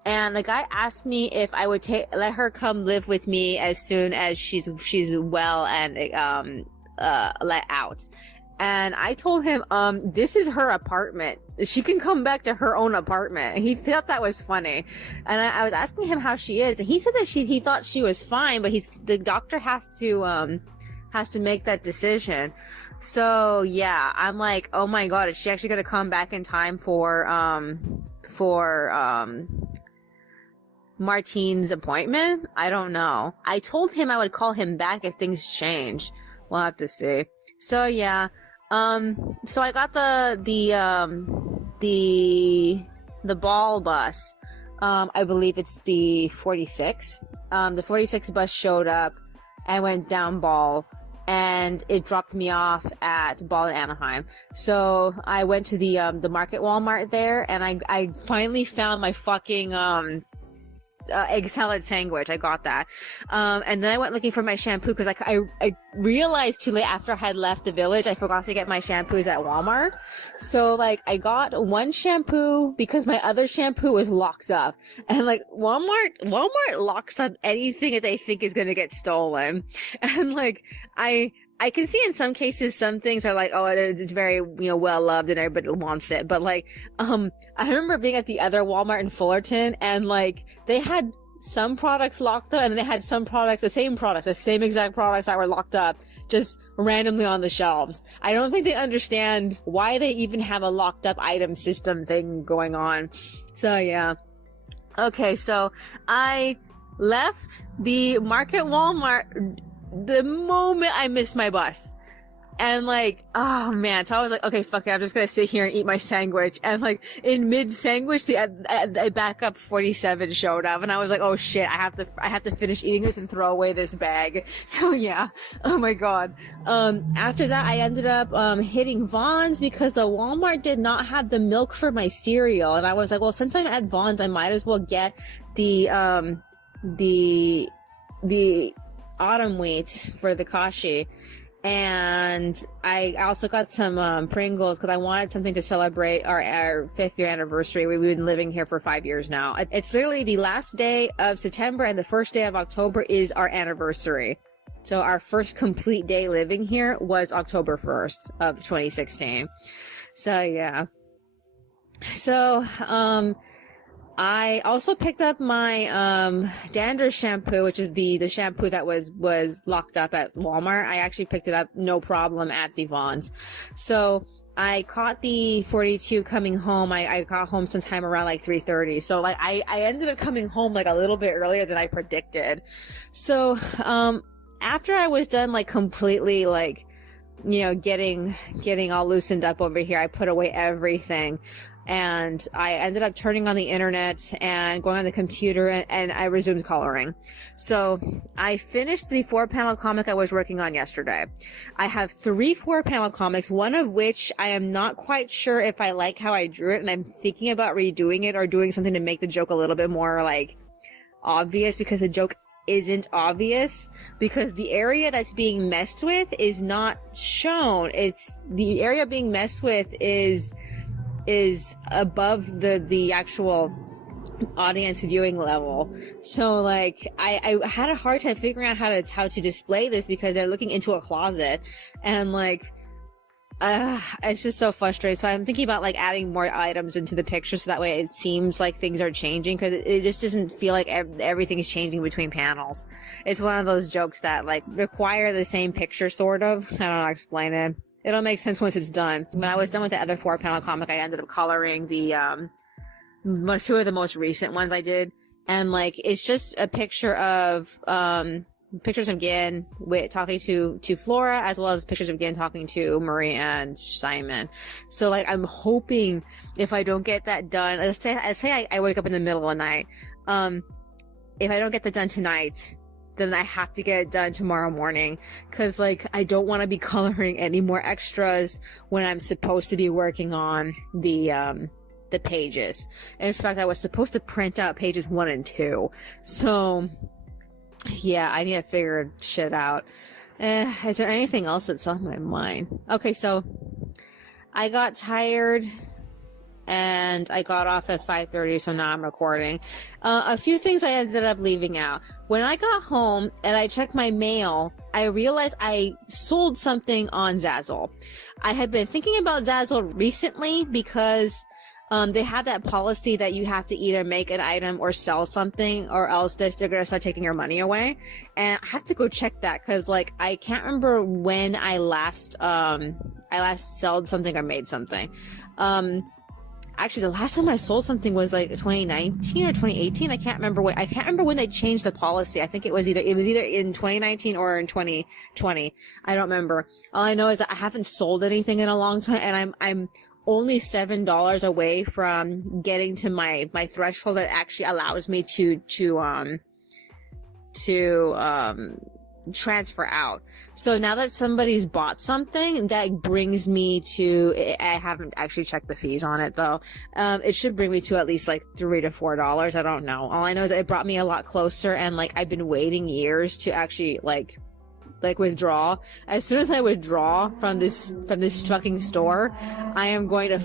And the guy asked me if I would let her come live with me as soon as she's well and let out. And I told him, this is her apartment. She can come back to her own apartment. And he thought that was funny. And I was asking him how she is, and he said that he thought she was fine, but the doctor has to make that decision. So yeah, I'm like, oh my god, is she actually gonna come back in time for Martine's appointment? I don't know. I told him I would call him back if things change. We'll have to see. So yeah. So I got the ball bus. I believe it's the 46. The 46 bus showed up and went down Ball, and it dropped me off at Ball in Anaheim. So I went to the Market Walmart there, and I finally found my fucking egg salad sandwich. I got that. And then I went looking for my shampoo because I realized too late after I had left the village, I forgot to get my shampoos at Walmart. So like I got one shampoo because my other shampoo was locked up. And like Walmart locks up anything that they think is going to get stolen. And like I can see in some cases some things are like, oh, it's very, you know, well loved and everybody wants it. But like, I remember being at the other Walmart in Fullerton and like they had some products locked up and they had some products, the same exact products that were locked up just randomly on the shelves. I don't think they understand why they even have a locked up item system thing going on. So yeah. Okay. So I left the Market Walmart the moment I missed my bus. And like, oh man. So I was like, okay, fuck it. I'm just gonna sit here and eat my sandwich. And like, in mid-sandwich, the backup 47 showed up. And I was like, oh shit, I have to finish eating this and throw away this bag. So yeah. Oh my god. After that, I ended up, hitting Vons because the Walmart did not have the milk for my cereal. And I was like, well, since I'm at Vons, I might as well get the autumn wheat for the kashi. And I also got some Pringles because I wanted something to celebrate our 5th year anniversary. We've been living here for 5 years now. It's literally the last day of September and the first day of October is our anniversary. So our first complete day living here was October 1st of 2016. So yeah. So I also picked up my dander shampoo, which is the shampoo that was locked up at Walmart. I actually picked it up no problem at the Vons. So I caught the 42 coming home. I got home sometime around like 3:30. So like I ended up coming home like a little bit earlier than I predicted. So after I was done like completely like, you know, getting all loosened up over here, I put away everything. And I ended up turning on the internet and going on the computer and I resumed coloring. So I finished the 4-panel comic I was working on yesterday. I have 3 4-panel comics, one of which I am not quite sure if I like how I drew it and I'm thinking about redoing it or doing something to make the joke a little bit more like obvious because the joke isn't obvious because the area that's being messed with is not shown. It's the area being messed with is above the actual audience viewing level. So like I had a hard time figuring out how to display this because they're looking into a closet and like it's just so frustrating. So I'm thinking about like adding more items into the picture so that way it seems like things are changing because it just doesn't feel like everything is changing between panels. It's one of those jokes that like require the same picture sort of. I don't know how to explain it. It'll make sense once it's done. When I was done with the other 4-panel comic, I ended up coloring the 2 of the most recent ones I did. And like it's just a picture of pictures of Gin talking to Flora as well as pictures of Gin talking to Marie and Simon. So like I'm hoping if I don't get that done, let's say I wake up in the middle of the night. If I don't get that done tonight, then I have to get it done tomorrow morning because like I don't want to be coloring any more extras when I'm supposed to be working on the pages. In fact, I was supposed to print out pages 1 and 2. So yeah, I need to figure shit out. Is there anything else that's on my mind? Okay, so I got tired and I got off at 5:30, so now I'm recording. A few things I ended up leaving out. When I got home and I checked my mail, I realized I sold something on Zazzle. I had been thinking about Zazzle recently because they have that policy that you have to either make an item or sell something or else they're going to start taking your money away. And I have to go check that because like I can't remember when I last sold something or made something. Actually, the last time I sold something was like 2019 or 2018. I can't remember when they changed the policy. I think it was either in 2019 or in 2020. I don't remember. All I know is that I haven't sold anything in a long time, and I'm only $7 away from getting to my threshold that actually allows me to transfer out. So now that somebody's bought something, that brings me to, I haven't actually checked the fees on it though. It should bring me to at least like $3 to $4. I don't know. All I know is that it brought me a lot closer, and like I've been waiting years to actually like withdraw. As soon as I withdraw from this fucking store, I am going to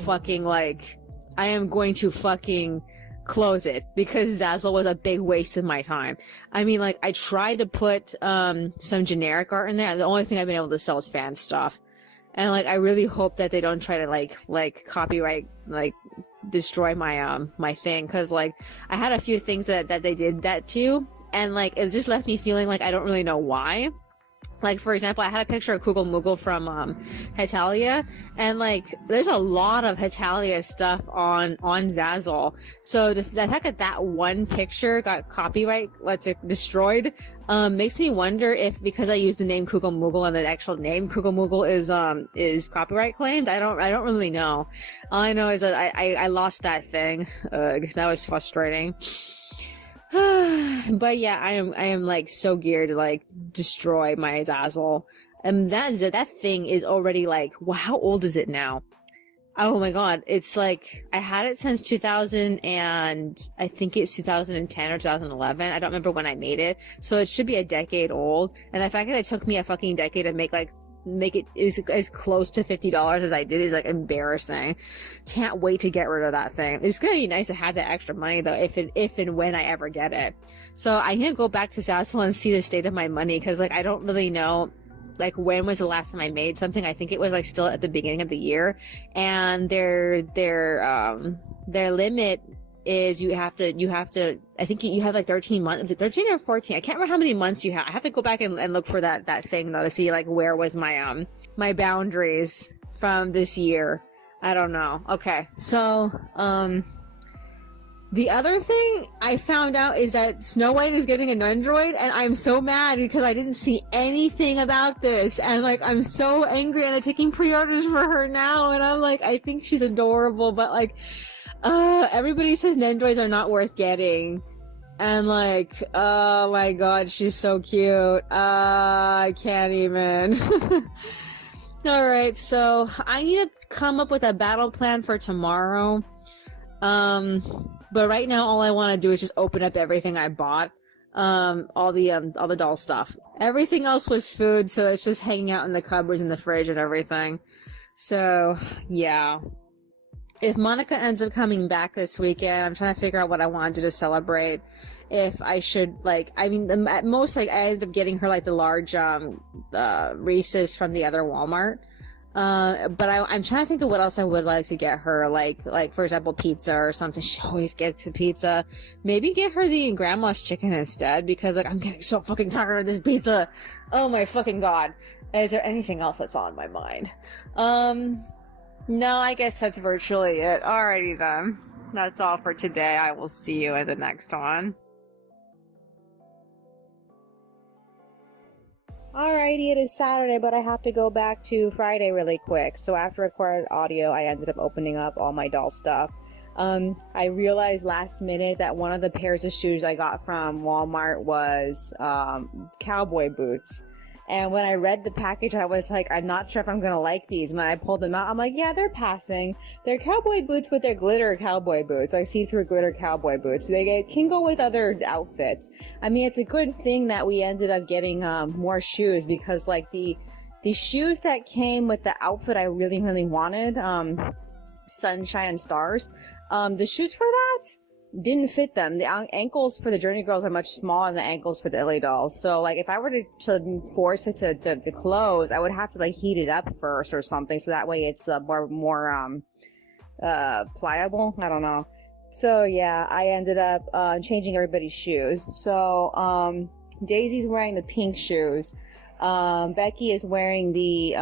fucking close it, because Zazzle was a big waste of my time. I mean, like, I tried to put some generic art in there, and the only thing I've been able to sell is fan stuff. And like, I really hope that they don't try to like copyright, like destroy my my thing, because like I had a few things that they did that too, and like it just left me feeling like I don't really know why. Like, for example, I had a picture of Kugel Moogle from Hetalia, and like there's a lot of Hetalia stuff on Zazzle. So the fact that one picture got copyright, destroyed, makes me wonder if, because I used the name Kugel Moogle and the actual name Kugel Moogle is copyright claimed. I don't really know. All I know is that I lost that thing. Ugh, that was frustrating. But yeah, I am like so geared to like destroy my Zazzle. And that thing is already like, wow, how old is it now? Oh my god, it's like, I had it since 2000, and I think it's 2010 or 2011. I don't remember when I made it. So it should be a decade old. And the fact that it took me a fucking decade to make it as close to $50 as I did is like embarrassing. Can't wait to get rid of that thing. It's gonna be nice to have that extra money though, if and when I ever get it. So I need to go back to Zazzle and see the state of my money, because like I don't really know like when was the last time I made something. I think it was like still at the beginning of the year, and their limit is you have to, I think you have like 13 months. Is it 13 or 14? I can't remember how many months you have. I have to go back and look for that thing though, to see like where was my my boundaries from this year. I don't know. Okay. So, the other thing I found out is that Snow White is getting an Android, and I'm so mad because I didn't see anything about this, and like I'm so angry, and I'm taking pre-orders for her now, and I'm like, I think she's adorable, but like, everybody says Nendroids are not worth getting. And like, oh my god, she's so cute. I can't even. Alright, so I need to come up with a battle plan for tomorrow. But right now all I want to do is just open up everything I bought. All the doll stuff. Everything else was food, so it's just hanging out in the cupboards and the fridge and everything. So, yeah. If Monica ends up coming back this weekend, I'm trying to figure out what I want to do to celebrate. If I should, like, I mean, at most, like, I ended up getting her, like, the large, Reese's from the other Walmart. But I'm trying to think of what else I would like to get her, like, for example, pizza or something. She always gets the pizza. Maybe get her the grandma's chicken instead, because, like, I'm getting so fucking tired of this pizza. Oh my fucking god. Is there anything else that's on my mind? No, I guess that's virtually it. Alrighty then. That's all for today. I will see you in the next one. Alrighty, it is Saturday, but I have to go back to Friday really quick. So after recorded audio, I ended up opening up all my doll stuff. I realized last minute that one of the pairs of shoes I got from Walmart was cowboy boots. And when I read the package, I was like, I'm not sure if I'm gonna like these. And when I pulled them out, I'm like, yeah, they're passing. They're cowboy boots, but they're glitter cowboy boots, like see-through glitter cowboy boots. They can go with other outfits. I mean, it's a good thing that we ended up getting more shoes, because like the shoes that came with the outfit I really, really wanted, Sunshine and Stars, the shoes for that didn't fit them. The ankles for the Journey Girls are much smaller than the ankles for the Illy dolls. So, like, if I were to force it to close, I would have to, like, heat it up first or something, so that way it's more pliable. I don't know. So, yeah, I ended up changing everybody's shoes. So, Daisy's wearing the pink shoes. Becky is wearing the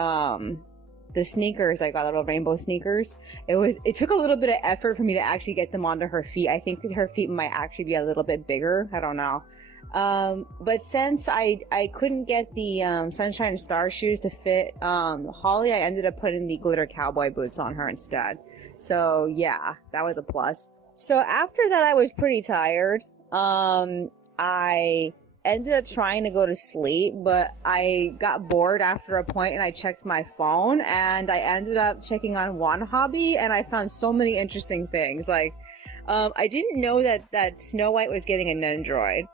sneakers. I got little rainbow sneakers. It took a little bit of effort for me to actually get them onto her feet. I think that her feet might actually be a little bit bigger. I don't know. But since I couldn't get the Sunshine and Star shoes to fit Holly, I ended up putting the glitter cowboy boots on her instead. So yeah, that was a plus. So after that, I was pretty tired. I ended up trying to go to sleep, but I got bored after a point and I checked my phone and I ended up checking on One Hobby and I found so many interesting things. Like, I didn't know that Snow White was getting an Android.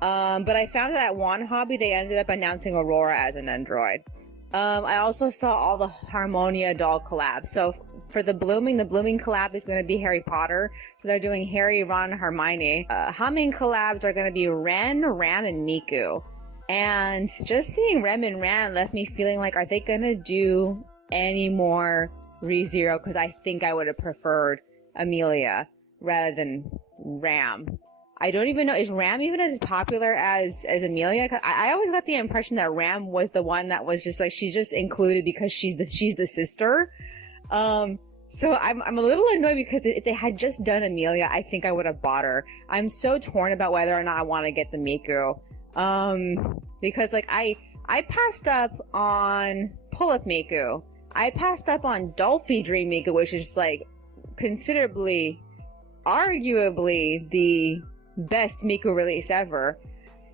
But I found that at One Hobby, they ended up announcing Aurora as an Android. I also saw all the Harmonia doll collabs. So for the Blooming collab is going to be Harry Potter. So they're doing Harry, Ron, and Hermione. Humming collabs are going to be Ren, Ram, and Miku. And just seeing Rem and Ram left me feeling like, are they going to do any more ReZero? Because I think I would have preferred Amelia rather than Ram. I don't even know, is Ram even as popular as Amelia? I always got the impression that Ram was the one that was just like, she's just included because she's the sister. So I'm a little annoyed because if they had just done Amelia, I think I would have bought her. I'm so torn about whether or not I want to get the Miku. Because like I passed up on Pull-Up Miku. I passed up on Dolphy Dream Miku, which is like considerably, arguably the best Miku release ever.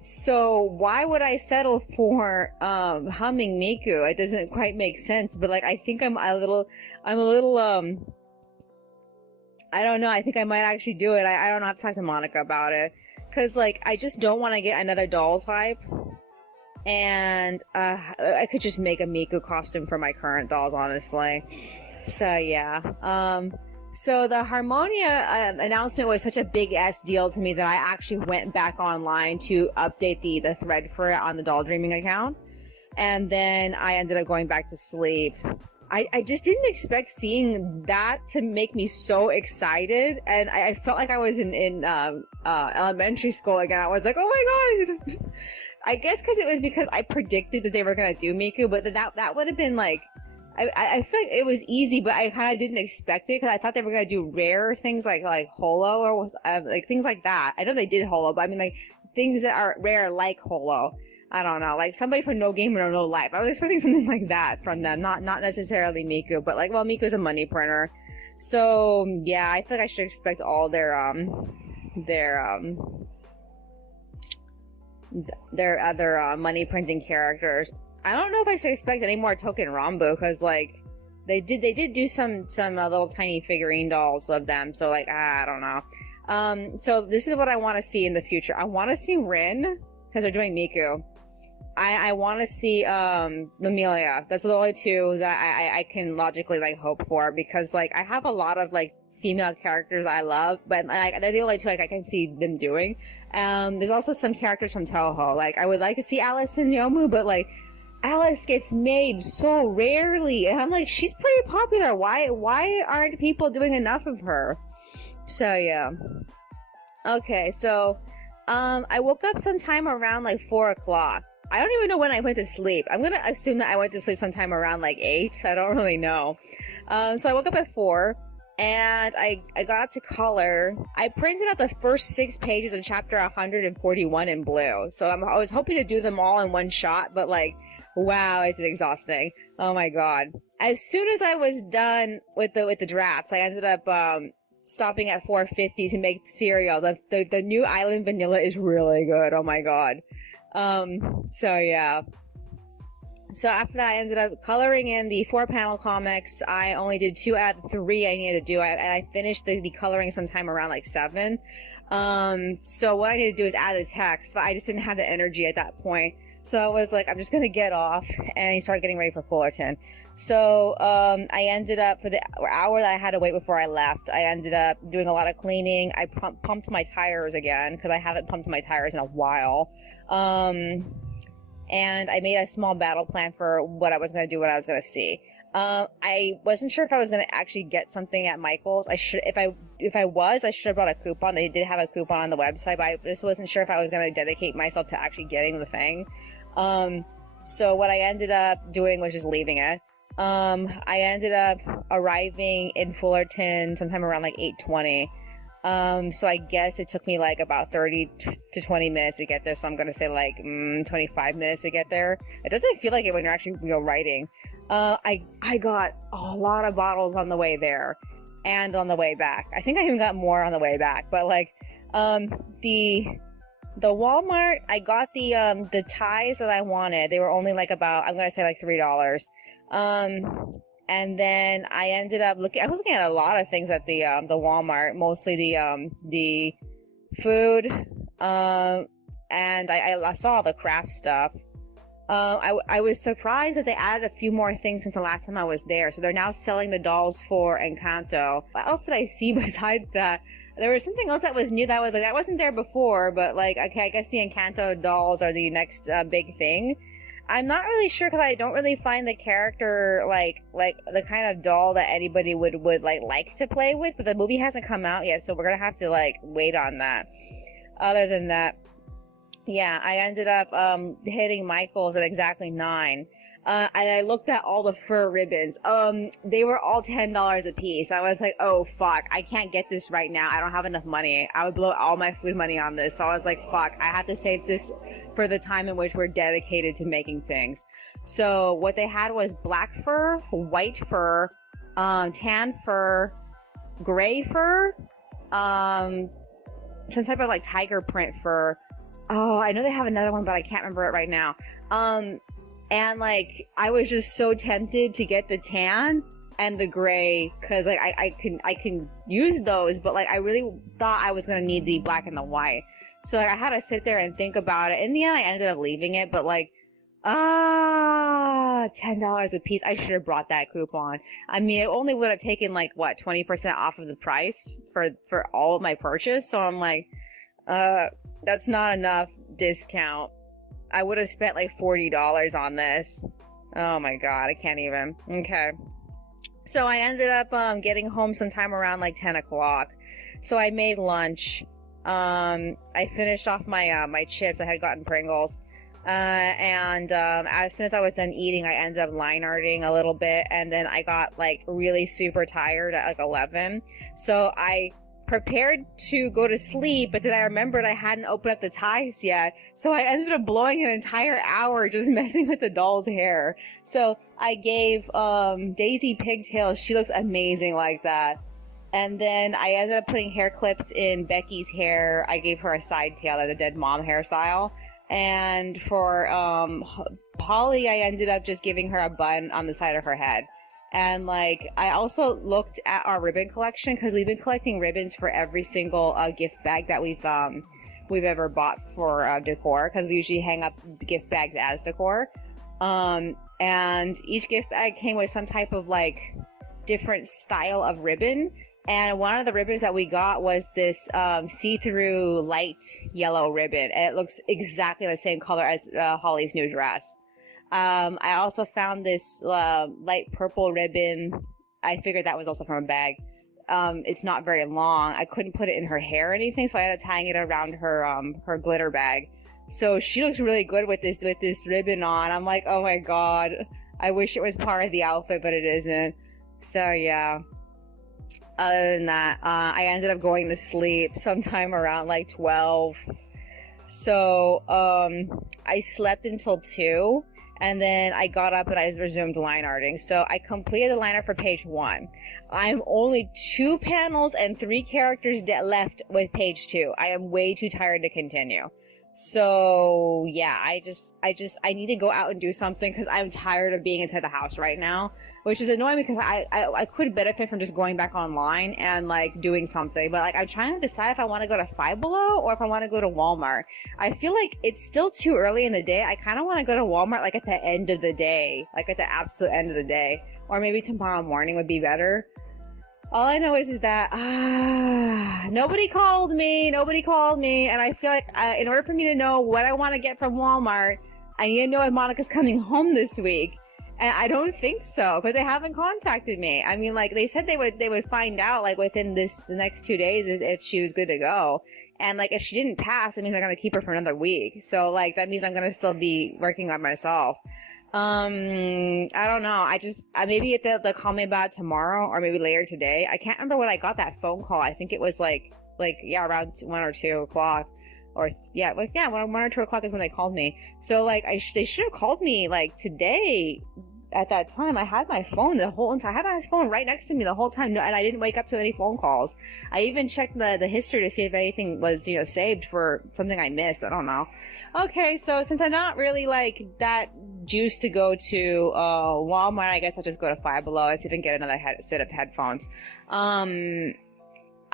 So why would I settle for Humming Miku? It doesn't quite make sense, but like I think I'm a little I don't know, I think I might actually do it. I don't have to talk to Monica about it. Cause like I just don't want to get another doll type. And I could just make a Miku costume for my current dolls, honestly. So yeah. So the Harmonia announcement was such a big ass deal to me that I actually went back online to update the thread for it on the Doll Dreaming account. And then I ended up going back to sleep. I just didn't expect seeing that to make me so excited. And I felt like I was in elementary school again. I was like, oh my god. I guess because I predicted that they were going to do Miku, but that would have been like, I feel like it was easy, but I kind of didn't expect it because I thought they were going to do rare things like Holo or like things like that. I know they did Holo, but I mean like things that are rare like Holo. I don't know, like somebody from No Game or No Life. I was expecting something like that from them, not necessarily Miku, but like, well, Miku's a money printer. So yeah, I feel like I should expect all their other money printing characters. I don't know if I should expect any more Token Rambo because like they did do some little tiny figurine dolls of them. So like I don't know. So this is what I want to see in the future. I want to see Rin because they're doing Miku. I want to see Amelia. That's the only two that I can logically like hope for because like I have a lot of like female characters I love, but like they're the only two like I can see them doing. There's also some characters from Toho. Like I would like to see Alice and Yomu, but like Alice gets made so rarely, and I'm like, she's pretty popular. Why aren't people doing enough of her? So yeah. Okay, so I woke up sometime around like 4 o'clock. I don't even know when I went to sleep. I'm gonna assume that I went to sleep sometime around like 8. I don't really know. So I woke up at 4. And I got up to color. I printed out the first 6 pages of chapter 141 in blue. So I was hoping to do them all in one shot, but like, wow, is it exhausting. Oh my god. As soon as I was done with the drafts, I ended up stopping at 450 to make cereal. The new Island Vanilla is really good. Oh my god. So yeah. So after that, I ended up coloring in the 4-panel comics. I only did 2 out of 3 I needed to do. And I finished the coloring sometime around like 7. So what I need to do is add the text, but I just didn't have the energy at that point. So I was like, I'm just gonna get off and start getting ready for Fullerton. So I ended up, for the hour that I had to wait before I left, I ended up doing a lot of cleaning. I pumped my tires again because I haven't pumped my tires in a while. And I made a small battle plan for what I was going to do, what I was going to see. I wasn't sure if I was going to actually get something at Michael's. I should have brought a coupon. They did have a coupon on the website, but I just wasn't sure if I was going to dedicate myself to actually getting the thing. So what I ended up doing was just leaving it. I ended up arriving in Fullerton sometime around like 8:20. So I guess it took me like about 30 to 20 minutes to get there. So I'm going to say like 25 minutes to get there. It doesn't feel like it when you're actually, writing. I got a lot of bottles on the way there and on the way back. I think I even got more on the way back, but like, The Walmart, I got the ties that I wanted. They were only like about, I'm gonna say like $3. And then I ended up I was looking at a lot of things at the Walmart, mostly the food, and I saw the craft stuff. I was surprised that they added a few more things since the last time I was there. So they're now selling the dolls for Encanto. What else did I see besides that? There was something else that was new that was like, that wasn't there before, but like, okay, I guess the Encanto dolls are the next big thing. I'm not really sure because I don't really find the character like the kind of doll that anybody would like to play with, but the movie hasn't come out yet, so we're gonna have to like wait on that. Other than that, yeah, I ended up hitting Michael's at exactly 9. And I looked at all the fur ribbons. They were all $10 a piece. I was like, oh fuck, I can't get this right now. I don't have enough money. I would blow all my food money on this. So I was like, fuck, I have to save this for the time in which we're dedicated to making things. So what they had was black fur, white fur, tan fur, gray fur, some type of like tiger print fur. Oh, I know they have another one, but I can't remember it right now. And like, I was just so tempted to get the tan and the gray, cause like I can use those, but like I really thought I was gonna need the black and the white. So like I had to sit there and think about it. In the end, I ended up leaving it, but like, $10 a piece. I should have brought that coupon. I mean, it only would have taken like what, 20% off of the price for all of my purchase. So I'm like, that's not enough discount. I would have spent like $40 on this. Oh my god, I can't even. Okay. So I ended up getting home sometime around like 10 o'clock. So I made lunch. I finished off my chips. I had gotten Pringles. And as soon as I was done eating, I ended up line arting a little bit, and then I got like really super tired at like 11. So I prepared to go to sleep, but then I remembered I hadn't opened up the ties yet. So I ended up blowing an entire hour just messing with the doll's hair. So I gave Daisy pigtails. She looks amazing like that. And then I ended up putting hair clips in Becky's hair. I gave her a side tail, like a dead mom hairstyle. And for Holly, I ended up just giving her a bun on the side of her head. And like, I also looked at our ribbon collection, because we've been collecting ribbons for every single gift bag that we've ever bought for decor, because we usually hang up gift bags as decor. And each gift bag came with some type of like different style of ribbon. And one of the ribbons that we got was this see-through light yellow ribbon. And it looks exactly the same color as Holly's new dress. I also found this light purple ribbon. I figured that was also from a bag. It's not very long. I couldn't put it in her hair or anything, so I ended up tying it around her glitter bag. So she looks really good with this ribbon on. I'm like, oh my god. I wish it was part of the outfit, but it isn't. So yeah. Other than that, I ended up going to sleep sometime around like 12. So, I slept until 2, and then I got up and I resumed line arting. So I completed the line art for page 1. I'm only 2 panels and 3 characters left with page 2. I am way too tired to continue. So yeah, I need to go out and do something, because I'm tired of being inside the house right now, which is annoying because I could benefit from just going back online and like doing something, but like I'm trying to decide if I want to go to Five Below or if I want to go to Walmart. I feel like it's still too early in the day. I kind of want to go to Walmart like at the end of the day, like at the absolute end of the day, or maybe tomorrow morning would be better. All I know is that nobody called me, and I feel like in order for me to know what I want to get from Walmart, I need to know if Monica's coming home this week, and I don't think so, because they haven't contacted me. I mean, like, they said they would find out like within the next 2 days if she was good to go, and like if she didn't pass, that means they're gonna keep her for another week. So like that means I'm gonna still be working on myself. I don't know. Maybe if they'll call me about it tomorrow or maybe later today. I can't remember when I got that phone call. I think it was around 1 or 2 o'clock, or 1 or 2 o'clock is when they called me. So like they should have called me like today. at that time, I had my phone the whole time. I had my phone right next to me the whole time, and I didn't wake up to any phone calls. I even checked the history to see if anything was, you know, saved for something I missed. I don't know. Okay, so since I'm not really like that juiced to go to Walmart, I guess I'll just go to Five Below and see if I can get another set of headphones.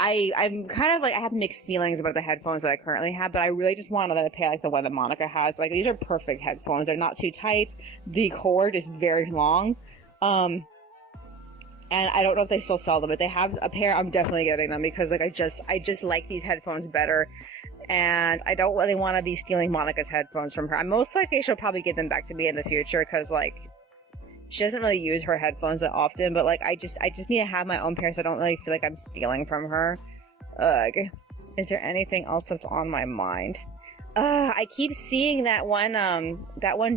I'm kind of like, I have mixed feelings about the headphones that I currently have, but I really just want to pay like the one that Monica has. Like, these are perfect headphones. They're not too tight. The cord is very long. And I don't know if they still sell them, but they have a pair. I'm definitely getting them because like I just like these headphones better. And I don't really want to be stealing Monica's headphones from her. I'm most likely she'll probably give them back to me in the future because like she doesn't really use her headphones that often, but like I just need to have my own pair so I don't really feel like I'm stealing from her. Ugh. Is there anything else that's on my mind? I keep seeing that one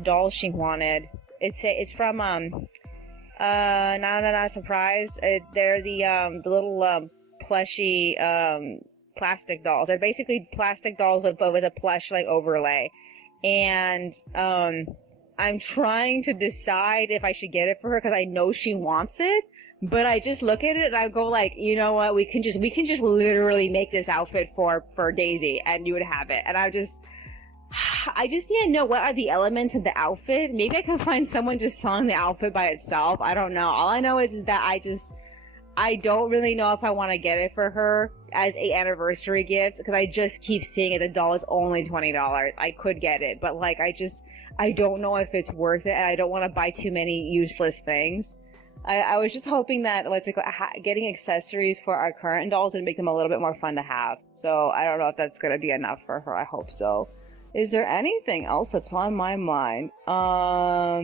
doll she wanted. It's from not surprise. They're the little plushy plastic dolls. They're basically plastic dolls with a plush like overlay. And I'm trying to decide if I should get it for her because I know she wants it, but I just look at it and I go like, you know what, we can just literally make this outfit for Daisy and you would have it. And I just need to know what are the elements of the outfit. Maybe I can find someone just selling the outfit by itself. I don't know. All I know is that I don't really know if I want to get it for her as a anniversary gift because I just keep seeing it. The doll is only $20. I could get it, but like I don't know if it's worth it, and I don't want to buy too many useless things. I was just hoping that getting accessories for our current dolls would make them a little bit more fun to have. So I don't know if that's going to be enough for her. I hope so. Is there anything else that's on my mind? No,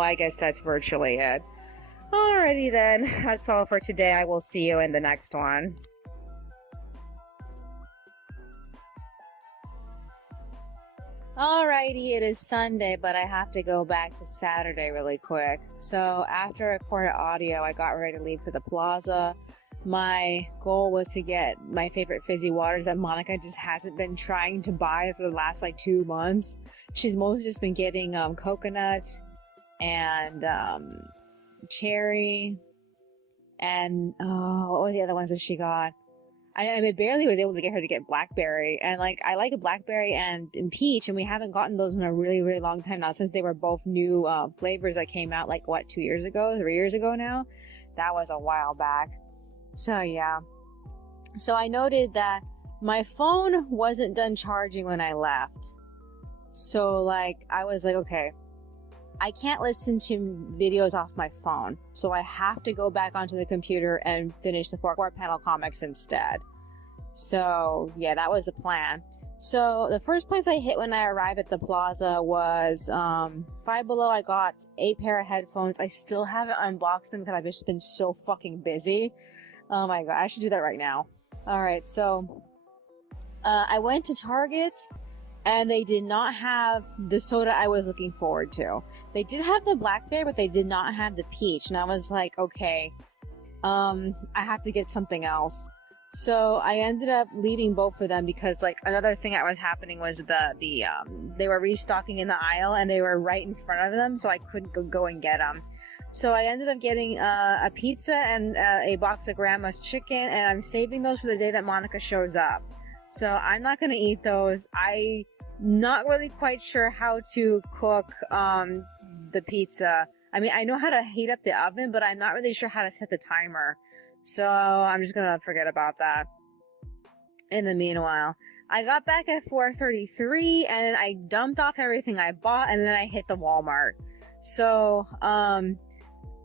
I guess that's virtually it. Alrighty then, that's all for today. I will see you in the next one. Alrighty, it is Sunday, but I have to go back to Saturday really quick. So after I recorded audio, I got ready to leave for the plaza. My goal was to get my favorite fizzy waters that Monica just hasn't been trying to buy for the last like 2 months. She's mostly just been getting coconut and cherry and what were the other ones that she got? I barely was able to get her to get blackberry, and like I like a blackberry and peach, and we haven't gotten those in a really, really long time now since they were both new flavors that came out like what, 2 years ago, 3 years ago now. That was a while back. So yeah. So I noted that my phone wasn't done charging when I left. So like I was like, okay, I can't listen to videos off my phone, so I have to go back onto the computer and finish the 4-panel comics instead. So yeah, that was the plan. So the first place I hit when I arrived at the plaza was Five Below. I got a pair of headphones. I still haven't unboxed them because I've just been so fucking busy. Oh my god, I should do that right now. Alright, so I went to Target and they did not have the soda I was looking forward to. They did have the blackberry, but they did not have the peach. And I was like, okay, I have to get something else. So I ended up leaving both of them because like another thing that was happening was they were restocking in the aisle and they were right in front of them, so I couldn't go and get them. So I ended up getting a pizza and a box of grandma's chicken, and I'm saving those for the day that Monica shows up. So I'm not gonna eat those. I'm not really quite sure how to cook the pizza. I mean, I know how to heat up the oven, but I'm not really sure how to set the timer. So I'm just gonna forget about that. In the meanwhile, I got back at 4:33 and I dumped off everything I bought, and then I hit the Walmart. So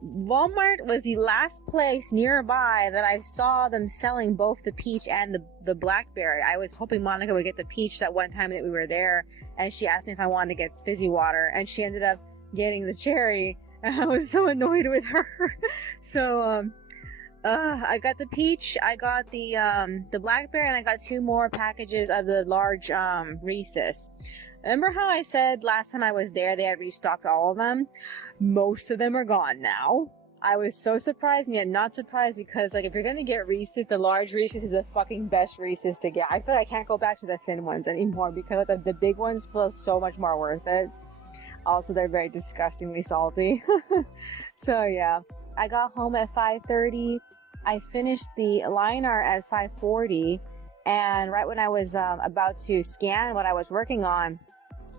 Walmart was the last place nearby that I saw them selling both the peach and the blackberry. I was hoping Monica would get the peach that one time that we were there, and she asked me if I wanted to get fizzy water, and she ended up getting the cherry, and I was so annoyed with her. So I got the peach, I got the blackberry, and I got 2 more packages of the large Reese's. Remember how I said last time I was there they had restocked all of them? Most of them are gone now. I was so surprised and yet not surprised because like if you're gonna get Reese's, the large Reese's is the fucking best Reese's to get. I feel like I can't go back to the thin ones anymore because the big ones feel so much more worth it. Also, they're very disgustingly salty. So yeah, I got home at 5:30. I finished the line art at 5:40, and right when I was about to scan what I was working on,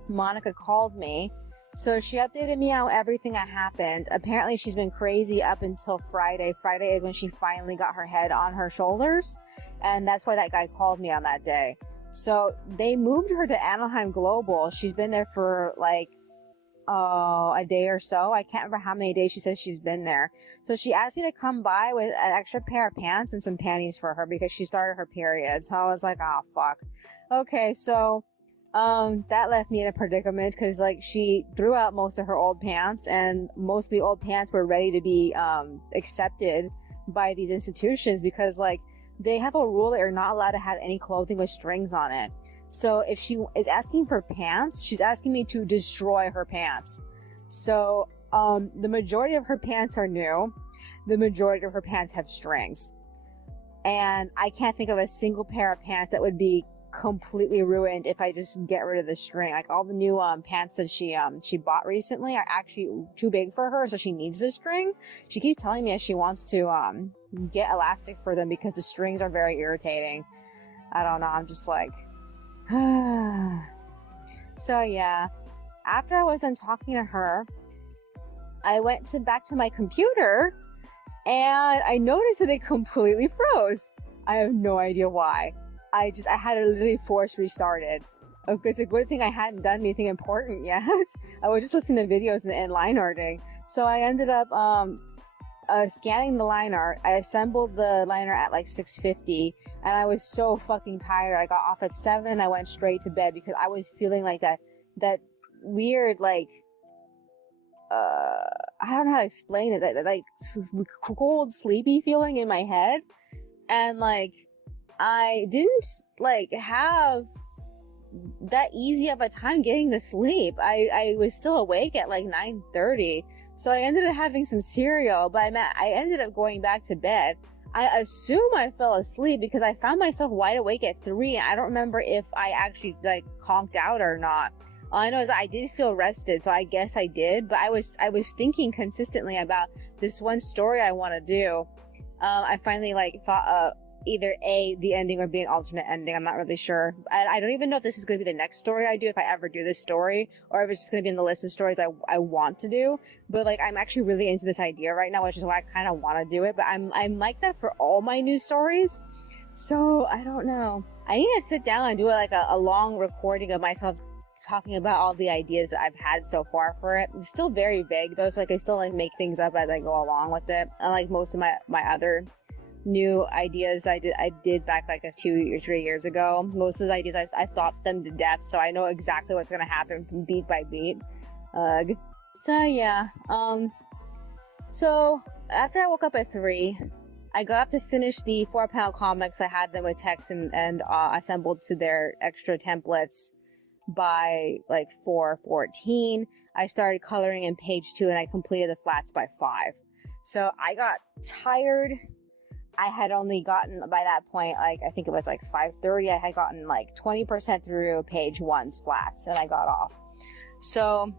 Monica called me. So she updated me on everything that happened. Apparently she's been crazy up until Friday. Friday is when she finally got her head on her shoulders, and that's why that guy called me on that day. So they moved her to Anaheim Global. She's been there for like a day or so. I can't remember how many days she said she's been there. So she asked me to come by with an extra pair of pants and some panties for her because she started her period. So I was like, oh fuck. Okay, so that left me in a predicament because like she threw out most of her old pants, and most of the old pants were ready to be accepted by these institutions because like they have a rule that you're not allowed to have any clothing with strings on it. So if she is asking for pants, she's asking me to destroy her pants. So the majority of her pants are new. The majority of her pants have strings. And I can't think of a single pair of pants that would be completely ruined if I just get rid of the string. Like all the new pants that she bought recently are actually too big for her, so she needs the string. She keeps telling me that she wants to get elastic for them because the strings are very irritating. I don't know, I'm just like so yeah, after I was done talking to her, I went back to my computer and I noticed that it completely froze. I have no idea why. I had to literally force restart it. It's a good thing I hadn't done anything important yet. I was just listening to videos and line arting. So I ended up scanning the line art. I assembled the line art at like 6:50, and I was so fucking tired. I got off at 7 and I went straight to bed because I was feeling like that weird like I don't know how to explain it, that like cold sleepy feeling in my head, and like I didn't like have that easy of a time getting to sleep. I was still awake at like 9:30. So I ended up having some cereal, but I ended up going back to bed. I assume I fell asleep because I found myself wide awake at 3. I don't remember if I actually like conked out or not. All I know is that I did feel rested, so I guess I did. But I was thinking consistently about this one story I want to do. I finally like thought either A, the ending, or B, an alternate ending. I'm not really sure. I don't even know if this is going to be the next story I do, if I ever do this story, or if it's just going to be in the list of stories I want to do. But like, I'm actually really into this idea right now, which is why I kind of want to do it. But I'm like that for all my news stories. So I don't know. I need to sit down and do like a long recording of myself talking about all the ideas that I've had so far for it. It's still very vague though, so like I still like make things up as I go along with it. Unlike most of my other new ideas I did back like 2 or 3 years ago. Most of those ideas I thought them to death, so I know exactly what's gonna happen from beat by beat. So yeah, so after I woke up at 3, I got up to finish the 4-panel comics. I had them with text and assembled to their extra templates by like 4:14. I started coloring in page 2 and I completed the flats by 5. So I got tired. I had only gotten, by that point, like I think it was like 5:30, I had gotten like 20% through page 1's flats and I got off. So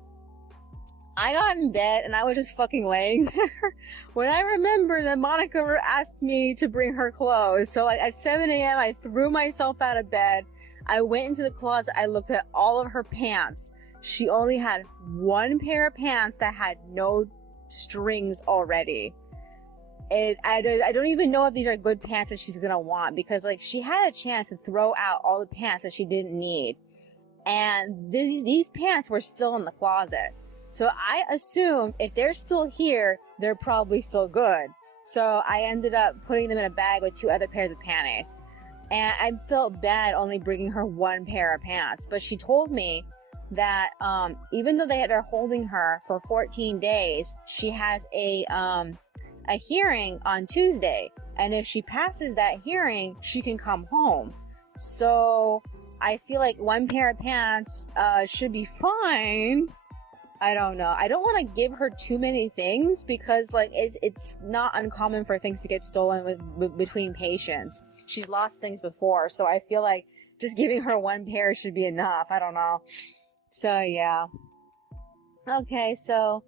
I got in bed and I was just fucking laying there when I remembered that Monica asked me to bring her clothes. So like at 7 a.m. I threw myself out of bed. I went into the closet. I looked at all of her pants. She only had one pair of pants that had no strings already. And I don't even know if these are good pants that she's gonna want, because like she had a chance to throw out all the pants that she didn't need, and these pants were still in the closet. So I assume if they're still here, they're probably still good. So I ended up putting them in a bag with 2 other pairs of panties, and I felt bad only bringing her one pair of pants. But she told me that even though they're holding her for 14 days, she has a hearing on Tuesday, and if she passes that hearing, she can come home. So I feel like one pair of pants should be fine. I don't know. I don't want to give her too many things because like it's not uncommon for things to get stolen between patients. She's lost things before, so I feel like just giving her one pair should be enough. I don't know. So yeah. Okay, so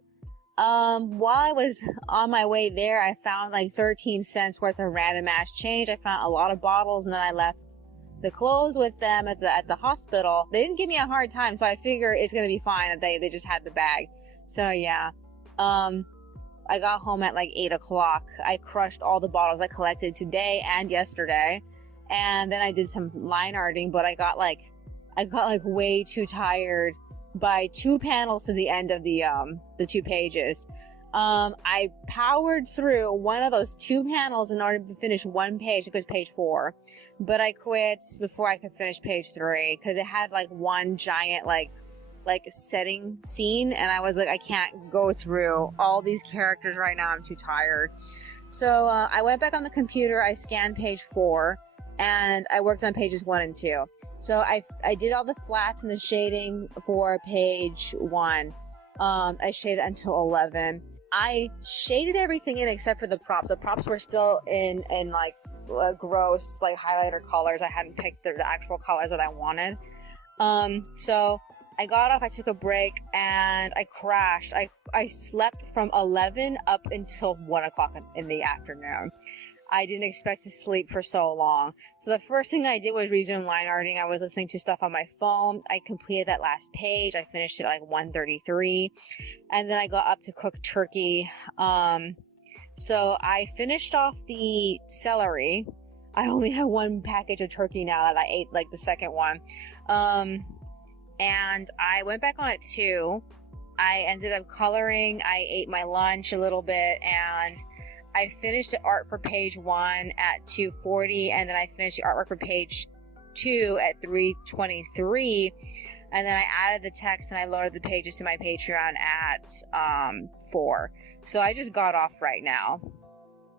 while I was on my way there, I found like 13 cents worth of random ass change. I found a lot of bottles, and then I left the clothes with them at the hospital. They didn't give me a hard time, so I figure it's gonna be fine that they just had the bag. So yeah. I got home at like 8 o'clock. I crushed all the bottles I collected today and yesterday. And then I did some line arting, but I got like way too tired by 2 panels to the end of the 2 pages. I powered through one of those 2 panels in order to finish 1 page. It was page 4, but I quit before I could finish page 3 because it had like one giant like setting scene, and I was like, I can't go through all these characters right now. I'm too tired. So I went back on the computer. I scanned page 4, and I worked on pages 1 and 2. So I did all the flats and the shading for page 1. I shaded until 11. I shaded everything in except for the props. The props were still in like gross like highlighter colors. I hadn't picked the actual colors that I wanted. So I got off, I took a break, and I crashed. I slept from 11 up until 1 o'clock in the afternoon. I didn't expect to sleep for so long. So the first thing I did was resume line arting. I was listening to stuff on my phone. I completed that last page. I finished it at like 1:33. And then I got up to cook turkey. So I finished off the celery. I only have 1 package of turkey now that I ate like the second one. And I went back on at 2. I ended up coloring. I ate my lunch a little bit, and I finished the art for page 1 at 2:40, and then I finished the artwork for page 2 at 3:23, and then I added the text and I loaded the pages to my Patreon at 4. So I just got off right now.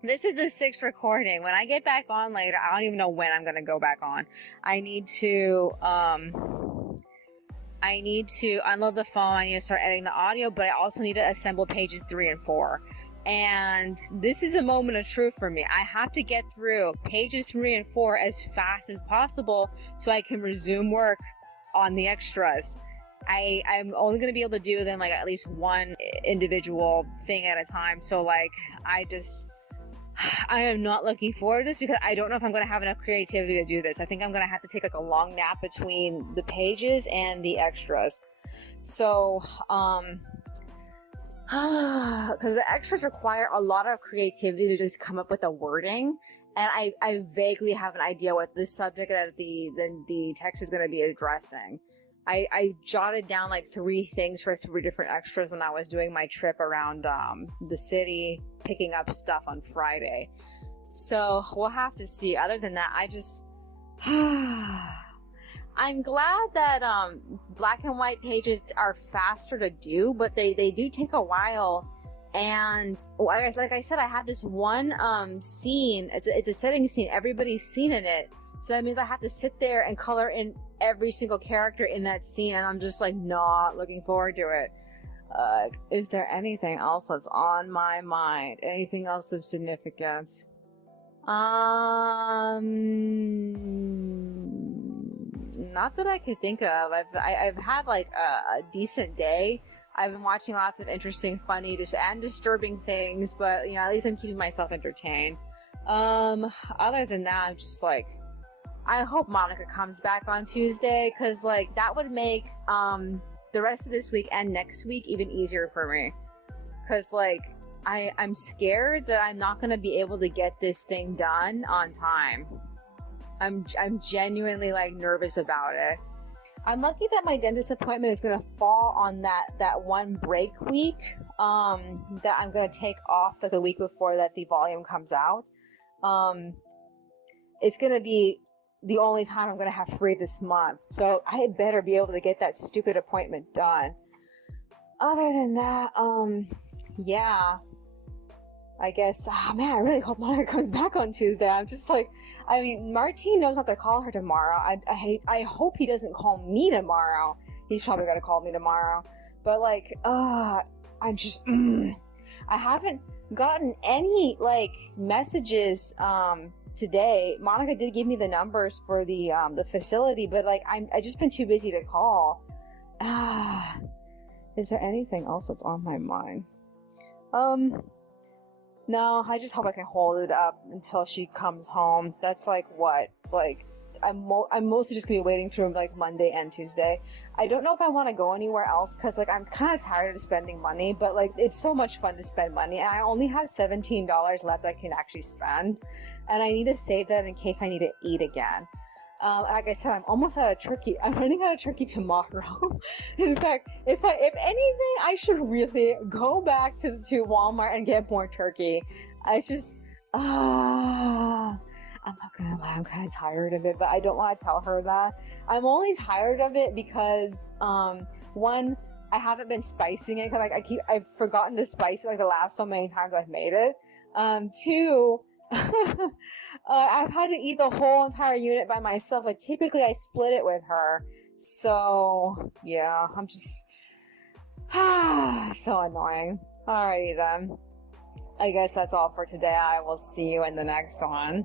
This is the 6th recording. When I get back on later, I don't even know when I'm gonna go back on. I need to unload the phone. I need to start editing the audio, but I also need to assemble pages 3 and 4. And this is a moment of truth for me. I have to get through pages 3 and 4 as fast as possible so I can resume work on the extras. I'm only going to be able to do them like at least 1 individual thing at a time. So like, I am not looking forward to this because I don't know if I'm going to have enough creativity to do this. I think I'm going to have to take like a long nap between the pages and the extras. So, because the extras require a lot of creativity to just come up with a wording. And I vaguely have an idea what the subject that the text is going to be addressing. I jotted down like 3 things for 3 different extras when I was doing my trip around the city, picking up stuff on Friday. So we'll have to see. Other than that, I'm glad that black and white pages are faster to do, but they do take a while. And like I said, I have this one scene. It's a setting scene. Everybody's seen in it. So that means I have to sit there and color in every single character in that scene, and I'm just like not looking forward to it. Is there anything else that's on my mind? Anything else of significance? Not that I could think of. I've had like a decent day. I've been watching lots of interesting, funny, and disturbing things, but you know, at least I'm keeping myself entertained. Other than that, I'm just like, I hope Monica comes back on Tuesday, because like that would make the rest of this week and next week even easier for me, because like I'm scared that I'm not gonna be able to get this thing done on time. I'm genuinely like nervous about it. I'm lucky that my dentist appointment is gonna fall on that one break week that I'm gonna take off like the week before that the volume comes out. It's gonna be the only time I'm gonna have free this month, so I had better be able to get that stupid appointment done. Other than that, yeah, I guess, man, I really hope Monica comes back on Tuesday. I'm just like, I mean, Martine knows not to call her tomorrow. I hope he doesn't call me tomorrow. He's probably gonna call me tomorrow, but like, I'm just, I haven't gotten any like messages, today. Monica did give me the numbers for the facility, but like I just been too busy to call. Is there anything else that's on my mind? No, I just hope I can hold it up until she comes home. That's like what? Like, I'm mostly just gonna be waiting through like Monday and Tuesday. I don't know if I want to go anywhere else because like I'm kind of tired of spending money, but like it's so much fun to spend money, and I only have $17 left I can actually spend, and I need to save that in case I need to eat again. Like I said, I'm almost out of turkey. I'm running out of turkey tomorrow. In fact, if anything, I should really go back to Walmart and get more turkey. I just, I'm not gonna lie, I'm kind of tired of it, but I don't want to tell her that. I'm only tired of it because, one, I haven't been spicing it because like I've forgotten to spice it like the last so many times I've made it. Two, I've had to eat the whole entire unit by myself. Like typically I split it with her. So yeah, I'm just so annoying. Alrighty then. I guess that's all for today. I will see you in the next one.